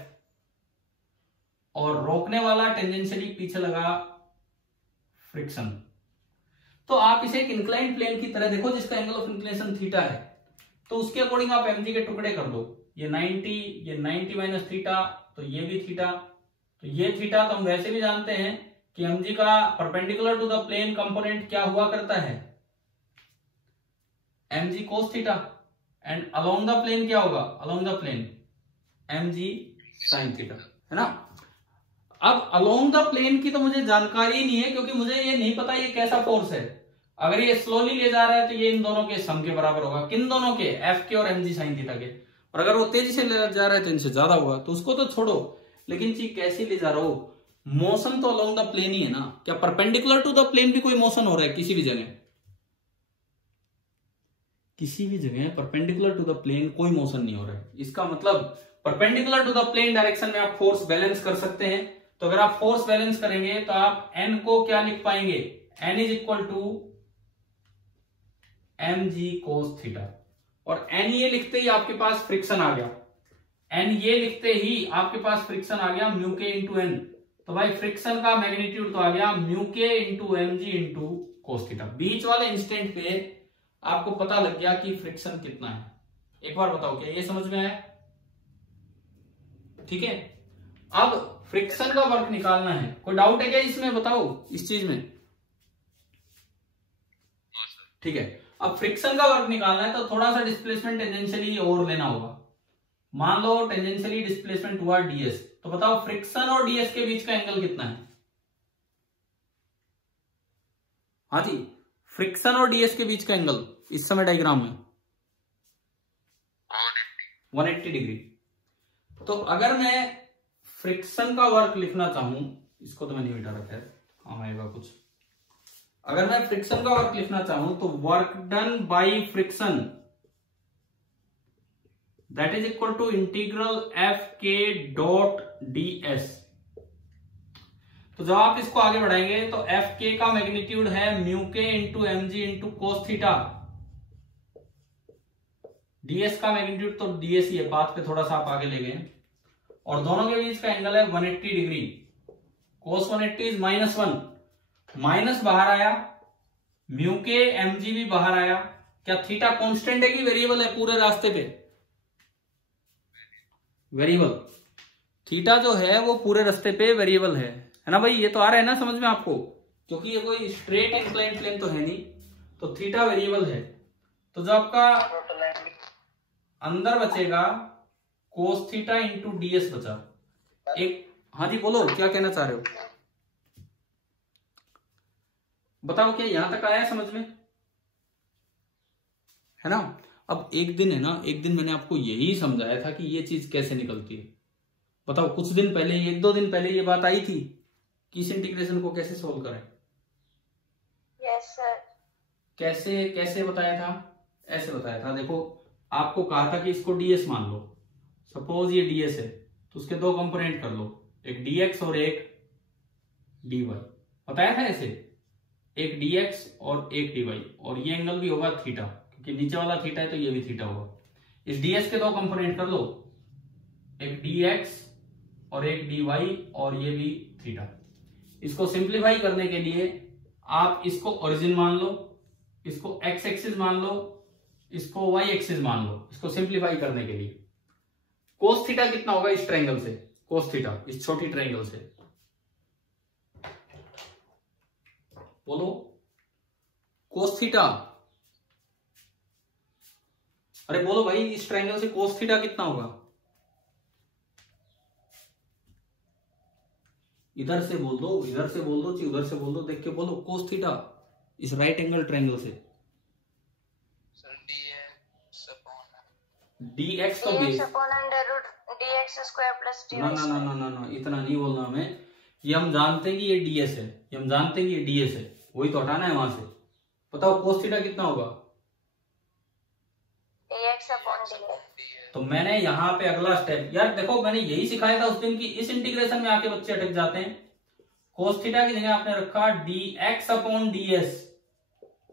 और रोकने वाला टेंजेंशियली पीछे लगा फ्रिक्शन। तो आप इसे एक इंक्लाइंड प्लेन की तरह देखो जिसका एंगल ऑफ इंक्लिनेशन थीटा है। तो उसके अकॉर्डिंग आप mg के टुकड़े कर दो, ये 90, ये 90 माइनस थीटा, तो ये भी थीटा, तो ये थीटा। तो हम वैसे भी जानते हैं कि mg का perpendicular to the plane component क्या हुआ करता है? mg cos theta, and along the plane क्या होगा? Along the plane mg sin theta, है ना। अब अलोंग द प्लेन की तो मुझे जानकारी ही नहीं है, क्योंकि मुझे ये नहीं पता ये कैसा फोर्स है। अगर ये स्लोली ले जा रहा है तो ये इन दोनों के सम के बराबर होगा। किन दोनों के? f के और mg sin थीटा के। और अगर वो तेजी से ले जा रहा है तो इनसे ज्यादा होगा, तो उसको तो छोड़ो, लेकिन चीज कैसी ले जा रहा हो? मोशन तो अलोंग द प्लेन ही है ना। क्या परपेंडिकुलर टू द प्लेन भी कोई मोशन हो रहा है? किसी भी जगह, किसी भी जगह परपेंडिकुलर टू द प्लेन कोई मोशन नहीं हो रहा है। इसका मतलब perpendicular to the plane direction में आप फोर्स बैलेंस कर सकते हैं। तो अगर आप फोर्स बैलेंस करेंगे तो आप n को क्या लिख पाएंगे? n is equal to mg cos theta, और n ये लिखते ही आपके पास फ्रिक्शन आ गया, n ये लिखते ही आपके पास फ्रिक्शन आ गया म्यू के इंटू एन। तो भाई फ्रिक्शन का मैग्नीट्यूड तो आ गया म्यू के into mg into cos theta. बीच वाले इंस्टेंट पे आपको पता लग गया कि फ्रिक्शन कितना है। एक बार बताओ क्या ये समझ में आया? ठीक है। अब फ्रिक्शन का वर्क निकालना है। कोई डाउट है क्या इसमें? बताओ इस चीज में। ठीक है। अब फ्रिक्शन का वर्क निकालना है तो थोड़ा सा डिस्प्लेसमेंट टेंजेंशियली और लेना होगा। मान लो टेंजेंशियली डिस्प्लेसमेंट हुआ ds, तो बताओ फ्रिक्शन और ds के बीच का एंगल कितना है? हाँ जी, फ्रिक्शन और ds के बीच का एंगल इस समय डायग्राम में 180 डिग्री। तो अगर मैं फ्रिक्शन का वर्क लिखना चाहूं, इसको तो मैं नहीं मिटा रखा है, काम आएगा कुछ। अगर मैं फ्रिक्शन का वर्क लिखना चाहूं तो work done by friction that is equal to integral f के डॉट डी एस। तो जब आप इसको आगे बढ़ाएंगे तो एफ के का मैग्नीट्यूड है म्यू के into m g into cos theta, ds का मैग्नीट्यूड तो डीएस ही है, बात पे थोड़ा सा आप आगे ले गए, और दोनों के बीच का एंगल है 180 डिग्री, कोस 180 इज -1, माइनस बाहर आया, म्यू के एम जी भी बाहर आया। क्या थीटा कांस्टेंट है कि वेरिएबल है पूरे रास्ते पे? वेरिएबल। थीटा जो है वो पूरे रास्ते पे वेरिएबल है ना भाई? ये तो आ रहा है ना समझ में आपको, क्योंकि ये कोई स्ट्रेट इंक्लाइन प्लेन तो है नहीं, तो थीटा वेरिएबल है। तो जो आपका अंदर बचेगा कोस थीटा इंटू डीएस बचा एक। हाँ जी बोलो, क्या कहना चाह रहे हो? बताओ क्या यहां तक आया समझ में, है ना? अब एक दिन है ना, एक दिन मैंने आपको यही समझाया था कि ये चीज कैसे निकलती है। बताओ कुछ दिन पहले, 1-2 दिन पहले ये बात आई थी कि इस इंटीग्रेशन को कैसे सोल्व करें। Yes sir. कैसे बताया था? ऐसे बताया था, देखो आपको कहा था कि इसको डीएस मान लो, सपोज ये डीएस है तो उसके 2 कंपोनेंट कर लो, एक डीएक्स और एक डीवाई। बताया था ऐसे, एक डीएक्स और एक डीवाई, और ये एंगल भी होगा थीटा, क्योंकि नीचे वाला थीटा है तो ये भी थीटा होगा। इस डीएस के 2 कंपोनेंट कर लो, एक डीएक्स और एक डीवाई, और ये भी थीटा। इसको सिंप्लीफाई करने के लिए आप इसको ओरिजिन मान लो, इसको एक्स एक्सिस मान लो, इसको वाई एक्सिस मान लो, इसको सिंप्लीफाई करने के लिए। कोस थीटा कितना होगा इस ट्रायंगल से? कोस थीटा इस छोटी ट्रायंगल से बोलो, कोस थीटा। अरे बोलो भाई, इस ट्रायंगल से कोस थीटा कितना होगा? इधर से बोल दो, इधर से बोल दो, उधर से बोल दो, देख के बोलो, कोस थीटा इस राइट एंगल ट्रायंगल से। dx तो बेस, ना इतना नहीं बोलना हमें। ये हम जानते हैं कि ये ds है, ये हम जानते हैं कि ये ds है, वही तो हटाना है वहां से। बताओ कोस थीटा कितना होगा? तो मैंने यहाँ पे अगला स्टेप, यार देखो मैंने यही सिखाया था उस दिन की, इस इंटीग्रेशन में आके बच्चे अटक जाते हैं। कोस थीटा की जगह आपने रखा dx अपॉन ds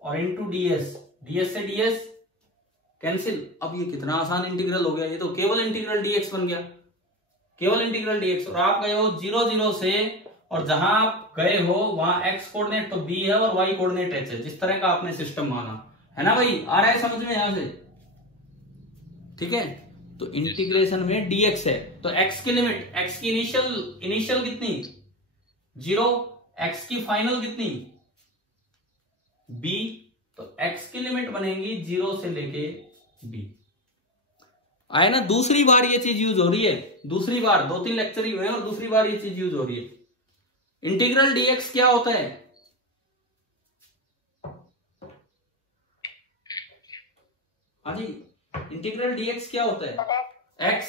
और इंटू ds, ds से ds कैंसिल। अब ये कितना आसान इंटीग्रल हो गया, ये तो केवल इंटीग्रल dx बन गया, केवल इंटीग्रल dx। और आप गए हो 0 0 से, और जहां आप गए हो वहां x कोऑर्डिनेट तो b है और y कोऑर्डिनेट h है, जिस तरह का आपने सिस्टम माना है ना भाई। आ रहा है समझ में यहां से? ठीक है, तो इंटीग्रेशन में dx है तो x की लिमिट, x की इनिशियल कितनी? 0, x की फाइनल कितनी? b, तो x की लिमिट बनेगी 0 से लेके b। आए ना? दूसरी बार ये चीज यूज हो रही है, दूसरी बार, 2-3 लेक्चर ही हुए हैं और दूसरी बार ये चीज यूज हो रही है। इंटीग्रल dx क्या होता है? हाँ जी, इंटीग्रल dx क्या होता है? x,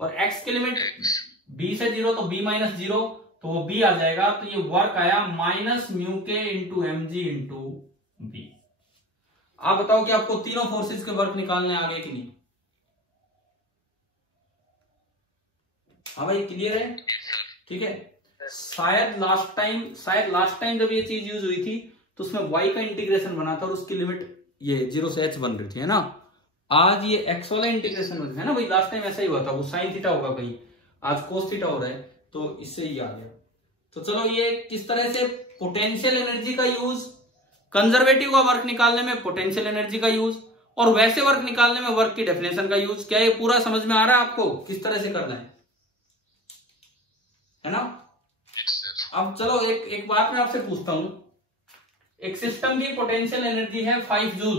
और x की लिमिट b से 0 तो b माइनस 0, तो वो b आ जाएगा, तो ये वर्क आया माइनस म्यू के into m g into b. आप बताओ कि आपको तीनों फोर्सेस के वर्क निकालने आ गए कि नहीं? हाँ भाई क्लियर है? ठीक है, शायद लास्ट टाइम जब ये चीज यूज हुई थी तो उसमें y का इंटीग्रेशन बना था और उसकी लिमिट ये 0 से h बन रही थी, है ना? आज ये x वाला इंटीग्रेशन है ना भाई, लास्ट टाइम ऐसा ही हुआ था, वो साइन थीटा होगा कहीं, आज कोस थीटा हो रहा है, तो इससे ही आ गया। तो चलो ये किस तरह से पोटेंशियल एनर्जी का यूज, कंजर्वेटिव का वर्क निकालने में पोटेंशियल एनर्जी का यूज, और वैसे वर्क निकालने में वर्क की डेफिनेशन का यूज, क्या ये पूरा समझ में आ रहा है आपको किस तरह से करना है ना? अब चलो एक बात मैं आपसे पूछता हूं, एक सिस्टम की पोटेंशियल एनर्जी है 5 जूल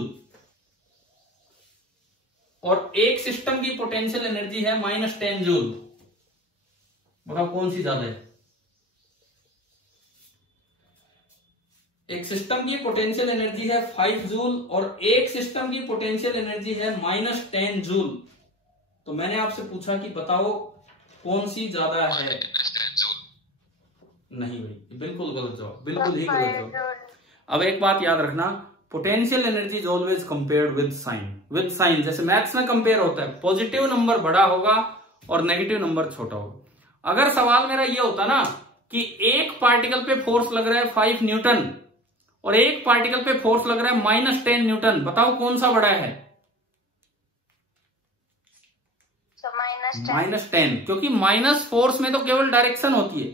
और एक सिस्टम की पोटेंशियल एनर्जी है -10 जूल, बताओ कौन सी ज्यादा है? एक सिस्टम की पोटेंशियल एनर्जी है 5 जूल और एक सिस्टम की पोटेंशियल एनर्जी है -10 जूल। तो मैंने आपसे पूछा कि बताओ कौन सी ज्यादा है? नहीं भाई, बिल्कुल गलत जवाब, बिल्कुल ही गलत जवाब। अब एक बात याद रखना, potential energy is always compared with sign. With sign जैसे मैथ्स में कंपेयर होता है, पॉजिटिव नंबर बड़ा होगा और नेगेटिव नंबर छोटा होगा। अगर सवाल मेरा ये होता ना कि एक पार्टिकल पे फोर्स लग रहा है 5 न्यूटन और एक पार्टिकल पे फोर्स लग रहा है -10 न्यूटन, बताओ कौन सा बड़ा है? -10, क्योंकि माइनस फोर्स में तो केवल डायरेक्शन होती है।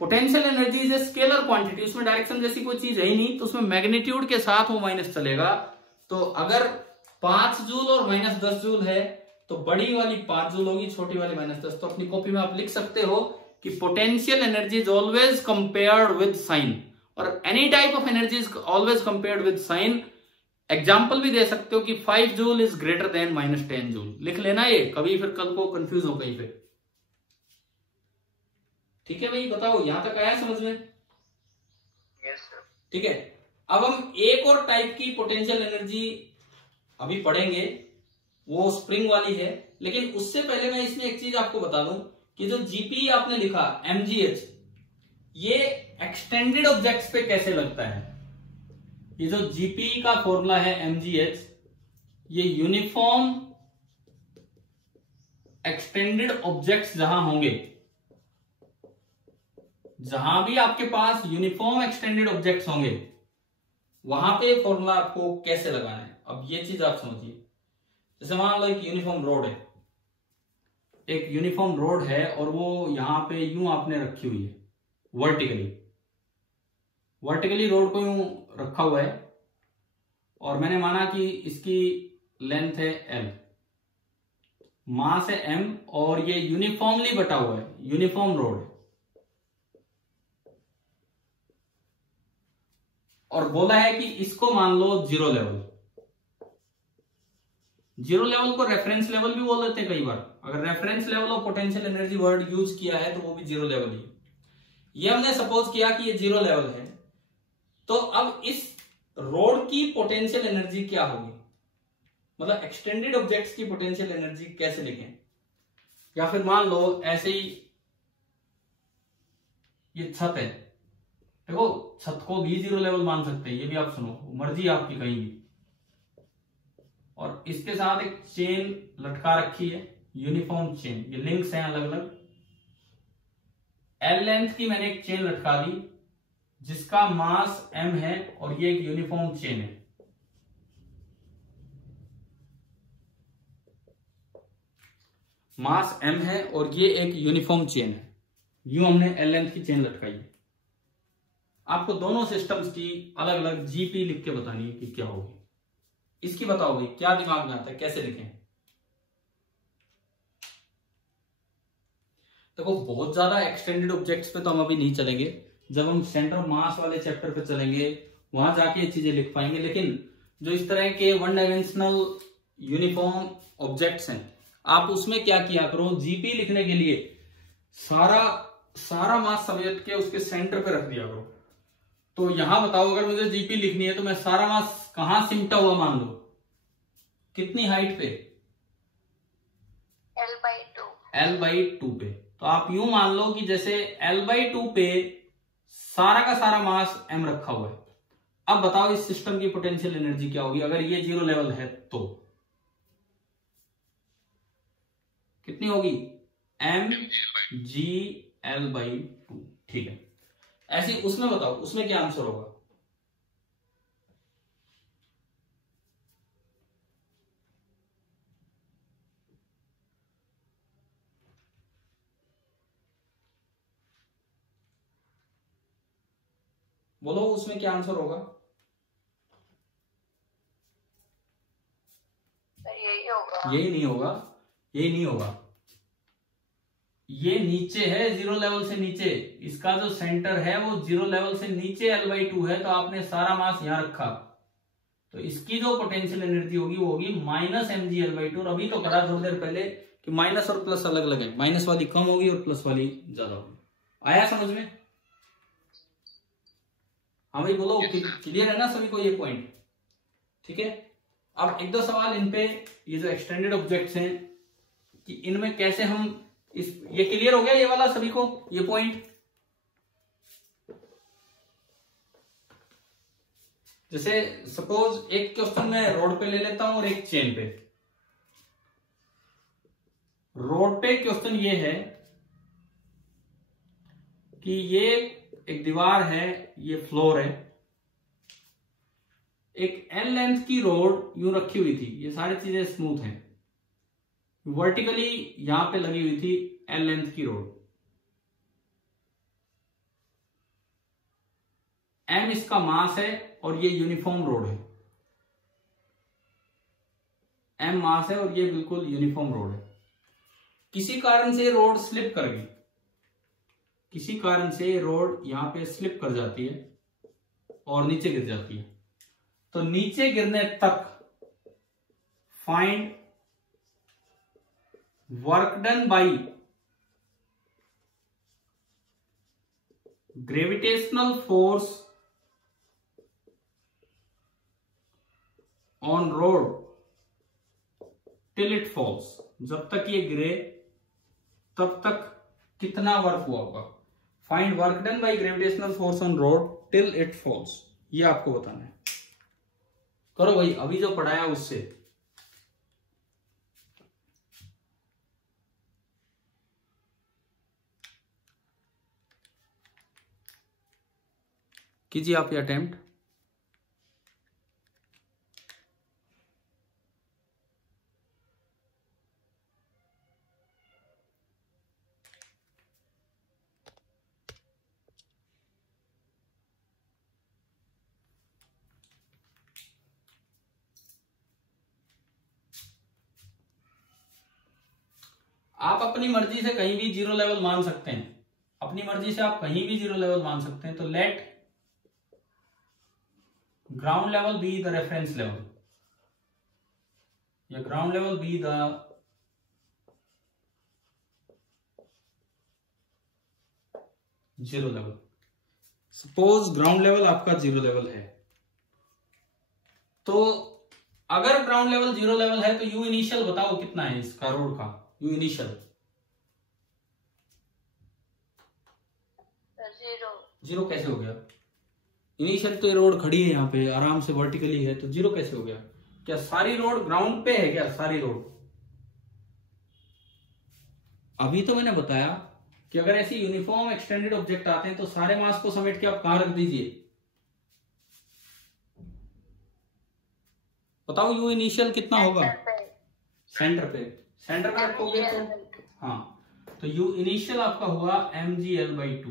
Potential energy is a scalar quantity, उसमें डायरेक्शन जैसी कोई चीज है ही नहीं, तो उसमें मैग्नीट्यूड के साथ वो माइनस चलेगा। तो अगर 5 जूल और -10 जूल है तो बड़ी वाली 5 जूल होगी, छोटी वाली -10। तो अपनी कॉपी में आप लिख सकते हो कि potential energy is always compared with sign, और any type of energy is always compared with sign. Example भी दे सकते हो कि 5 joule is greater than -10 joule, लिख लेना ये, कभी फिर कल को कंफ्यूज हो कहीं पे। ठीक है भाई, बताओ यहां तक आया समझ में? Yes sir. ठीक है, अब हम एक और टाइप की पोटेंशियल एनर्जी अभी पढ़ेंगे, वो स्प्रिंग वाली है। लेकिन उससे पहले मैं इसमें एक चीज आपको बता दूं कि जो जीपी आपने लिखा mgh, ये एक्सटेंडेड ऑब्जेक्ट्स पे कैसे लगता है। ये जो जीपी का फॉर्मूला है mgh, ये यूनिफॉर्म एक्सटेंडेड ऑब्जेक्ट्स जहां होंगे, जहां भी आपके पास यूनिफॉर्म एक्सटेंडेड ऑब्जेक्ट्स होंगे, वहां पे फॉर्मूला आपको कैसे लगाना है। अब ये चीज आप समझिए, जैसे मान लो एक यूनिफॉर्म रोड है, एक यूनिफॉर्म रोड है और वो यहां पे यूं आपने रखी हुई है वर्टिकली, वर्टिकली रोड को यूं रखा हुआ है, और मैंने माना कि इसकी लेंथ है l, मास है m, और ये यूनिफॉर्मली बटा हुआ है, यूनिफॉर्म रोड है। और बोला है कि इसको मान लो जीरो लेवल। जीरो लेवल को रेफरेंस लेवल भी बोल देते हैं कई बार। अगर reference level of potential energy word use किया है तो वो भी जीरो लेवल ही। ये हमने सपोज किया कि ये जीरो लेवल है, तो अब इस रोड की पोटेंशियल एनर्जी क्या होगी, मतलब एक्सटेंडेड ऑब्जेक्ट्स की पोटेंशियल एनर्जी कैसे लिखें। या फिर मान लो ऐसे ही ये छत है, देखो छत को भी जीरो लेवल मान सकते हैं, ये भी आप सुनो, मर्जी आपकी कहीं भी। और इसके साथ एक चेन लटका रखी है, यूनिफॉर्म चेन, ये लिंक्स हैं अलग अलग। एल लेंथ की मैंने एक चेन लटका दी जिसका मास m है, और ये एक यूनिफॉर्म चेन है। मास m है और ये एक यूनिफॉर्म चेन है, यूं हमने एल लेंथ की चेन लटकाई है। आपको दोनों सिस्टम्स की अलग अलग जीपी लिख के बतानी है कि क्या होगी। इसकी बताओ भाई, क्या दिमाग में आता है, कैसे लिखें। देखो बहुत ज्यादा एक्सटेंडेड ऑब्जेक्ट्स पे तो हम अभी नहीं चलेंगे, जब हम सेंटर ऑफ मास वाले चैप्टर पे चलेंगे वहां जाके ये चीजें लिख पाएंगे। लेकिन जो इस तरह के वन डायमेंशनल यूनिफॉर्म ऑब्जेक्ट्स हैं, आप उसमें क्या किया करो, जीपी लिखने के लिए सारा मास समेट के उसके सेंटर पे रख दिया करो। तो यहां बताओ, अगर मुझे जीपी लिखनी है तो मैं सारा मास कहां सिमटा हुआ मान लो, कितनी हाइट पे, L/2 पे। तो आप यूं मान लो कि जैसे L/2 पे सारा का सारा मास m रखा हुआ है। अब बताओ इस सिस्टम की पोटेंशियल एनर्जी क्या होगी अगर ये जीरो लेवल है तो कितनी होगी, mgL/2। ठीक है, ऐसे उसमें बताओ, उसमें क्या आंसर होगा। बोलो उसमें क्या आंसर होगा। यही होगा। यही नहीं होगा, यही नहीं होगा। ये नीचे है, जीरो लेवल से नीचे, इसका जो सेंटर है वो जीरो लेवल से नीचे L/2 है, तो आपने सारा मास यहां रखा, तो इसकी जो पोटेंशियल एनर्जी होगी वो होगी -mgL/2। और अभी तो पढ़ा थोड़ी देर पहले कि माइनस और प्लस अलग अलग है, माइनस वाली कम होगी और प्लस वाली ज्यादा होगी। आया समझ में? हाँ भाई बोलो, क्लियर है ना सभी को ये पॉइंट? ठीक है, अब एक दो सवाल इन पे, ये जो एक्सटेंडेड ऑब्जेक्ट्स हैं कि इनमें कैसे हम ये क्लियर हो गया ये वाला सभी को, ये पॉइंट। जैसे सपोज एक क्वेश्चन मैं रोड पे ले लेता हूं और एक चेन पे। रोड पे क्वेश्चन ये है कि ये एक दीवार है, ये फ्लोर है, एक एल लेंथ की रोड यूं रखी हुई थी, ये सारी चीजें स्मूथ हैं, वर्टिकली यहां पे लगी हुई थी एल लेंथ की रोड। एम इसका मास है और ये यूनिफॉर्म रोड है। एम मास है और ये बिल्कुल यूनिफॉर्म रोड है। किसी कारण से रोड स्लिप कर गई, किसी कारण से रोड यहां पे स्लिप कर जाती है और नीचे गिर जाती है। तो नीचे गिरने तक find work done by gravitational force on road till it falls. जब तक ये गिरे तब तक कितना वर्क हुआ होगा। Find work done by gravitational force on road till it falls, ये आपको बताना है। करो भाई, अभी जो पढ़ाया उससे। कीजिए आप ये अटेम्प्ट। आप अपनी मर्जी से कहीं भी जीरो लेवल मान सकते हैं, अपनी मर्जी से आप कहीं भी जीरो लेवल मान सकते हैं। तो let ground level be the reference level, या ground level be the zero level. Suppose ground level आपका जीरो लेवल है, तो अगर ग्राउंड लेवल जीरो लेवल है तो यू इनिशियल बताओ कितना है इसका रोड का। यू इनिशियल जीरो कैसे हो गया? इनिशियल तो ये रोड खड़ी है यहाँ पे आराम से वर्टिकली है, तो जीरो कैसे हो गया? क्या सारी रोड ग्राउंड पे है क्या? सारी रोड। अभी तो मैंने बताया कि अगर ऐसी यूनिफॉर्म एक्सटेंडेड ऑब्जेक्ट आते हैं तो सारे मास को समेट के आप कहां रख दीजिए, बताओ यू इनिशियल कितना होगा? सेंटर पे। सेंटर पे रखोगे तो हाँ, तो यू इनिशियल आपका हुआ mgl/2।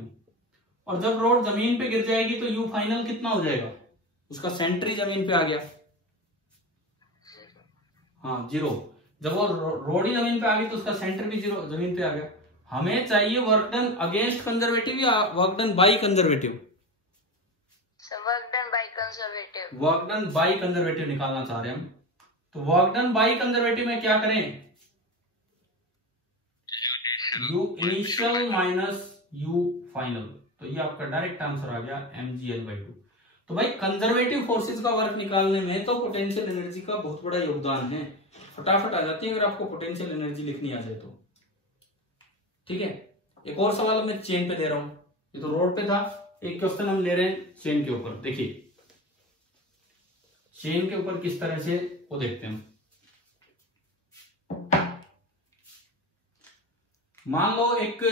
और जब रोड जमीन पे गिर जाएगी तो यू फाइनल कितना हो जाएगा? उसका सेंटर ही जमीन पे आ गया, हाँ जीरो। जब वो रोड ही जमीन पे आ गई तो उसका सेंटर भी जीरो जमीन पे आ गया। हमें चाहिए वर्क डन अगेंस्ट कंजर्वेटिव या work done by conservative? Work done by conservative. Work done by conservative निकालना चाह रहे हैं हम। तो वर्क डन बाई कंजर्वेटिव में क्या करें? You initial minus U final, तो ये आपका डायरेक्ट आंसर आ गया mgl/2। तो भाई कंजर्वेटिव फोर्सेस का वर्क निकालने में तो पोटेंशियल एनर्जी का बहुत बड़ा योगदान है। फटाफट आ जाती है अगर आपको पोटेंशियल एनर्जी लिखनी आ जाए तो। ठीक है, एक और सवाल मैं चेन पे दे रहा हूं, ये तो रोड पे था, एक क्वेश्चन हम ले रहे हैं चेन के ऊपर। देखिए चेन के ऊपर किस तरह से वो देखते हैं। मान लो एक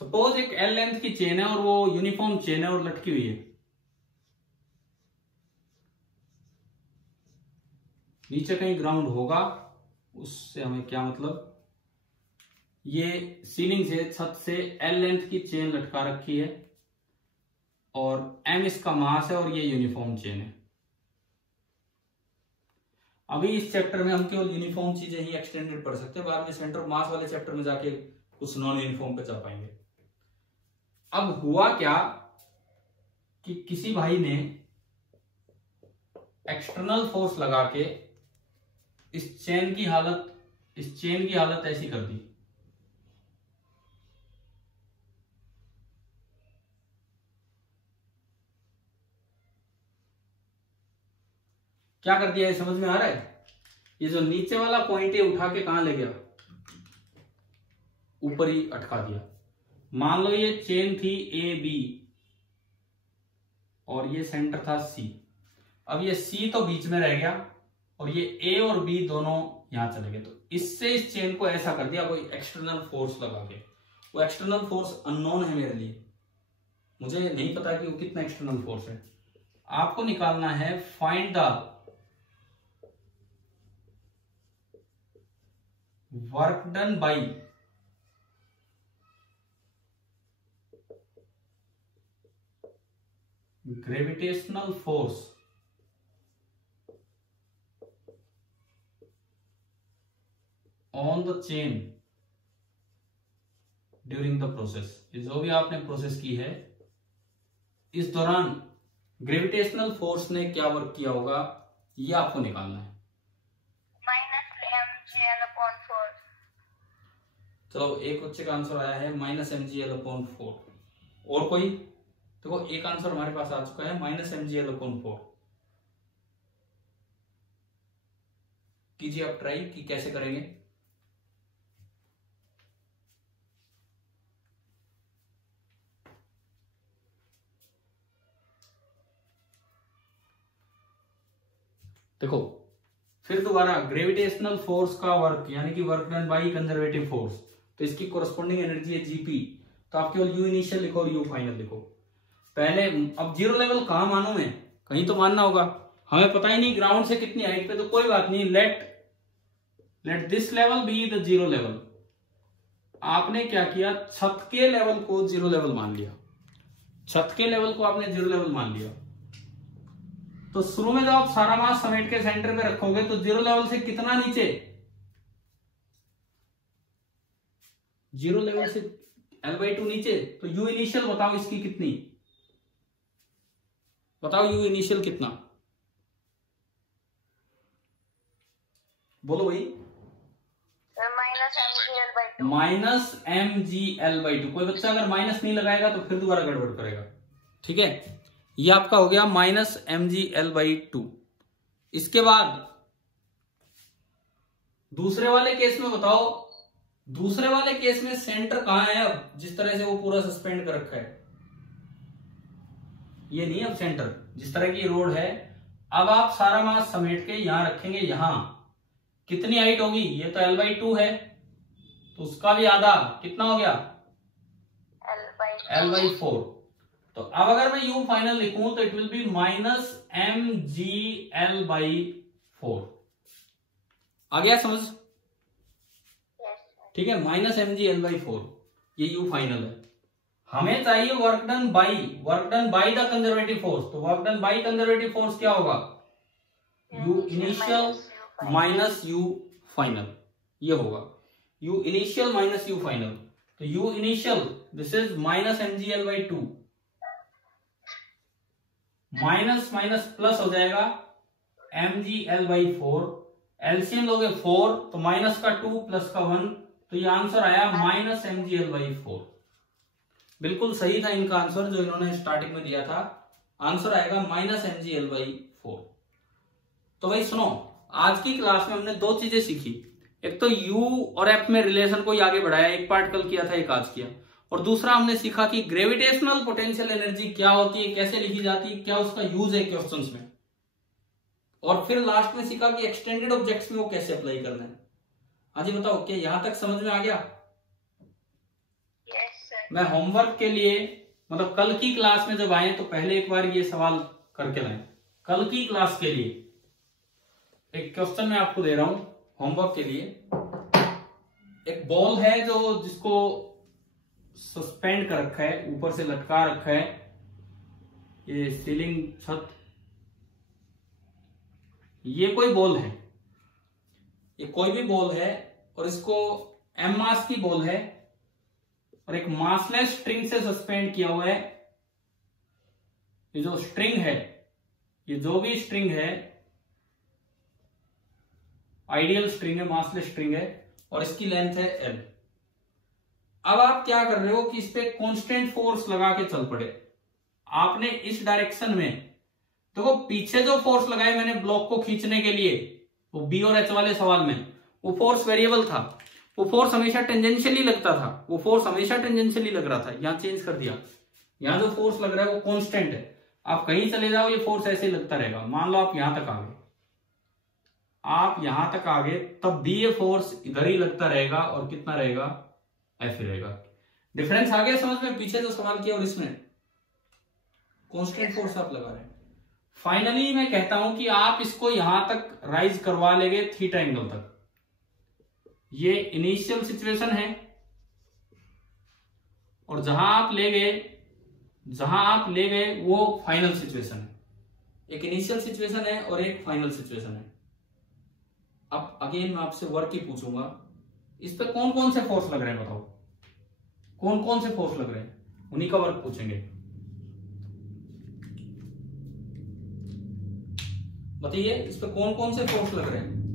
सपोज एक एल लेंथ की चेन है और वो यूनिफॉर्म चेन है और लटकी हुई है। नीचे कहीं ग्राउंड होगा, उससे हमें क्या मतलब? ये सीलिंग से, छत से एल लेंथ की चेन लटका रखी है और एम इसका मास है और ये यूनिफॉर्म चेन है। अभी इस चैप्टर में हम केवल यूनिफॉर्म चीजें ही एक्सटेंडेड पढ़ सकते हैं, बाद में सेंटर ऑफ मास वाले चैप्टर में जाके कुछ नॉन यूनिफॉर्म पे जा पाएंगे। अब हुआ क्या कि किसी भाई ने एक्सटर्नल फोर्स लगा के इस चेन की हालत ऐसी कर दी। क्या कर दिया है, समझ में आ रहा है? ये जो नीचे वाला पॉइंट है उठा के कहां ले गया, ऊपर ही अटका दिया। मान लो ये चेन थी ए बी और ये सेंटर था सी। अब ये सी तो बीच में रह गया और ये ए और बी दोनों यहां चले गए। तो इससे इस चेन को ऐसा कर दिया कोई एक्सटर्नल फोर्स लगा के। वो एक्सटर्नल फोर्स अननोन है मेरे लिए, मुझे नहीं पता कि वो कितना एक्सटर्नल फोर्स है। आपको निकालना है find the work done by gravitational force on the chain during the process. जो भी आपने प्रोसेस की है इस दौरान ग्रेविटेशनल फोर्स ने क्या वर्क किया होगा, ये आपको निकालना है। -mgl/4। चलो एक बच्चे का आंसर आया है -mgl/4। और कोई? देखो एक आंसर हमारे पास आ चुका है -mgl/4। कीजिए आप ट्राई कि कैसे करेंगे। देखो फिर दोबारा ग्रेविटेशनल फोर्स का वर्क यानी कि work done by conservative force, तो इसकी कोरस्पोंडिंग एनर्जी है जीपी। तो आप केवल यू इनिशियल लिखो और यू फाइनल लिखो। पहले अब जीरो लेवल कहां मानू मैं, कहीं तो मानना होगा। हमें पता ही नहीं ग्राउंड से कितनी हाइट पे, तो कोई बात नहीं, let this level be the zero level. आपने क्या किया, छत के लेवल को जीरो लेवल मान लिया। छत के लेवल को आपने जीरो लेवल मान लिया। तो शुरू में जब आप सारा मास समेट के सेंटर पे रखोगे तो जीरो लेवल से कितना नीचे, जीरो लेवल से L/2 नीचे। तो यू इनिशियल बताओ इसकी कितनी, बताओ यू इनिशियल कितना, बोलो भाई। -mgl/2। कोई बच्चा अगर माइनस नहीं लगाएगा तो फिर दोबारा गड़बड़ करेगा, ठीक है। ये आपका हो गया -mgl/2। इसके बाद दूसरे वाले केस में बताओ, दूसरे वाले केस में सेंटर कहां है। अब जिस तरह से वो पूरा सस्पेंड कर रखा है, ये नहीं अब सेंटर, जिस तरह की रोड है, अब आप सारा मास समेट के यहां रखेंगे। यहां कितनी हाइट होगी, ये तो L/2 है, तो उसका भी आधा कितना हो गया, L/4। तो अब अगर मैं यू फाइनल लिखूं तो इट विल बी -mgl/4। आ गया समझ, ठीक है। -mgl/4 ये यू फाइनल है। हमें चाहिए work done by the conservative force. तो work done by conservative force क्या होगा, U initial minus U final, ये होगा U initial minus U final. तो U initial this is -mgl/2, minus minus plus हो जाएगा mgl/4। एलसीएम लोगे 4 तो माइनस का 2 प्लस का 1, तो ये आंसर आया -mgl/4। बिल्कुल सही था इनका आंसर जो इन्होंने स्टार्टिंग में दिया था, आंसर आएगा -mgl/4। तो भाई सुनो, आज की क्लास में हमने दो चीजें सीखी। एक तो यू और एफ में रिलेशन को आगे बढ़ाया, एक पार्ट कल किया था एक आज किया, और दूसरा हमने सीखा कि ग्रेविटेशनल पोटेंशियल एनर्जी क्या होती है, कैसे लिखी जाती है, क्या उसका यूज है क्वेश्चंस में, और फिर लास्ट में सीखा कि एक्सटेंडेड ऑब्जेक्ट्स में वो कैसे अप्लाई करना है। हाँ जी बताओ, क्या यहां तक समझ में आ गया? Yes sir. मैं होमवर्क के लिए मतलब कल की क्लास में जब आए तो पहले एक बार ये सवाल करके लाए। कल की क्लास के लिए एक क्वेश्चन मैं आपको दे रहा हूं होमवर्क के लिए। एक बॉल है जो जिसको सस्पेंड कर रखा है, ऊपर से लटका रखा है, ये सीलिंग छत, ये कोई बॉल है, ये कोई भी बॉल है, और इसको m मास की बॉल है और एक मासलेस स्ट्रिंग से सस्पेंड किया हुआ है। ये जो स्ट्रिंग है, ये जो भी स्ट्रिंग है आइडियल स्ट्रिंग है, मासलेस स्ट्रिंग है, और इसकी लेंथ है L। अब आप क्या कर रहे हो कि इस पे कांस्टेंट फोर्स लगा के चल पड़े। आपने इस डायरेक्शन में, देखो पीछे जो फोर्स लगाए मैंने ब्लॉक को खींचने के लिए, वो बी और एच वाले सवाल में, वो फोर्स वेरिएबल था, वो फोर्स हमेशा टेंजेंशियली लगता था, वो फोर्स हमेशा टेंजेंशियली लग रहा था। यहां चेंज कर दिया, यहां जो फोर्स लग रहा है वो कांस्टेंट है। आप कहीं चले जाओ ये फोर्स ऐसे ही लगता रहेगा। मान लो आप यहां तक आ गए, आप यहां तक आ गए, तब भी ये फोर्स इधर ही लगता रहेगा और कितना रहेगा, एफ रहेगा। डिफरेंस आ गया समझ में? पीछे जो सवाल किया और इसमें कांस्टेंट फोर्स आप लगा रहे हैं। फाइनली मैं कहता हूं कि आप इसको यहां तक राइज करवा लेंगे थीटा एंगल तक। ये इनिशियल सिचुएशन है और जहां आप ले गए वो फाइनल सिचुएशन है। एक इनिशियल सिचुएशन है और एक फाइनल सिचुएशन है। अब अगेन मैं आपसे वर्क ही पूछूंगा, इस पे कौन कौन से फोर्स लग रहे हैं बताओ, कौन कौन से फोर्स लग रहे हैं, उन्हीं का वर्क पूछेंगे। बताइए इस पे कौन कौन से फोर्स लग रहे हैं।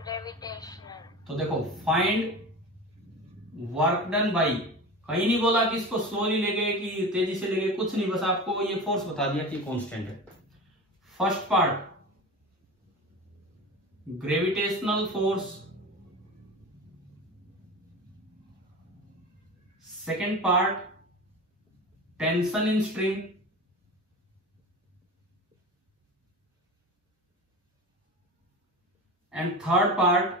ग्रेविटेशनल। तो देखो फाइंड वर्क डन बाई, कहीं नहीं बोला कि इसको स्लोली ले गए कि तेजी से ले गए, कुछ नहीं, बस आपको ये फोर्स बता दिया कि कांस्टेंट है। First part gravitational force, second part tension in string, and third part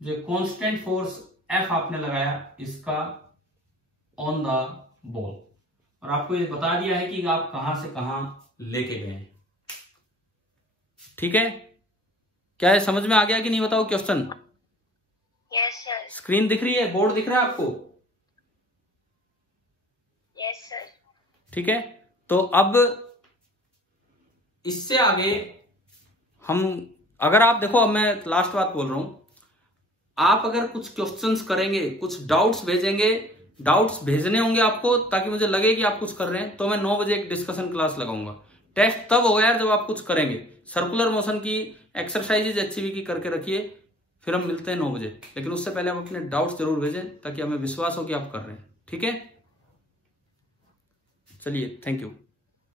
जो कांस्टेंट फोर्स एफ आपने लगाया इसका ऑन द बॉल। और आपको ये बता दिया है कि आप कहां से कहां लेके गए हैं। ठीक है, क्या है, समझ में आ गया कि नहीं बताओ क्वेश्चन? Yes sir. स्क्रीन दिख रही है, बोर्ड दिख रहा है आपको? Yes sir. ठीक है, तो अब इससे आगे हम, अगर आप देखो, अब मैं लास्ट बात बोल रहा हूं, आप अगर कुछ क्वेश्चंस करेंगे, कुछ डाउट्स भेजेंगे, डाउट्स भेजने होंगे आपको ताकि मुझे लगे कि आप कुछ कर रहे हैं, तो मैं 9 बजे एक डिस्कशन क्लास लगाऊंगा। टेस्ट तब होगा यार जब आप कुछ करेंगे। सर्कुलर मोशन की एक्सरसाइजेज HCV की करके रखिए, फिर हम मिलते हैं 9 बजे। लेकिन उससे पहले आप अपने डाउट्स जरूर भेजें ताकि हमें विश्वास हो कि आप कर रहे हैं। ठीक है, चलिए, थैंक यू।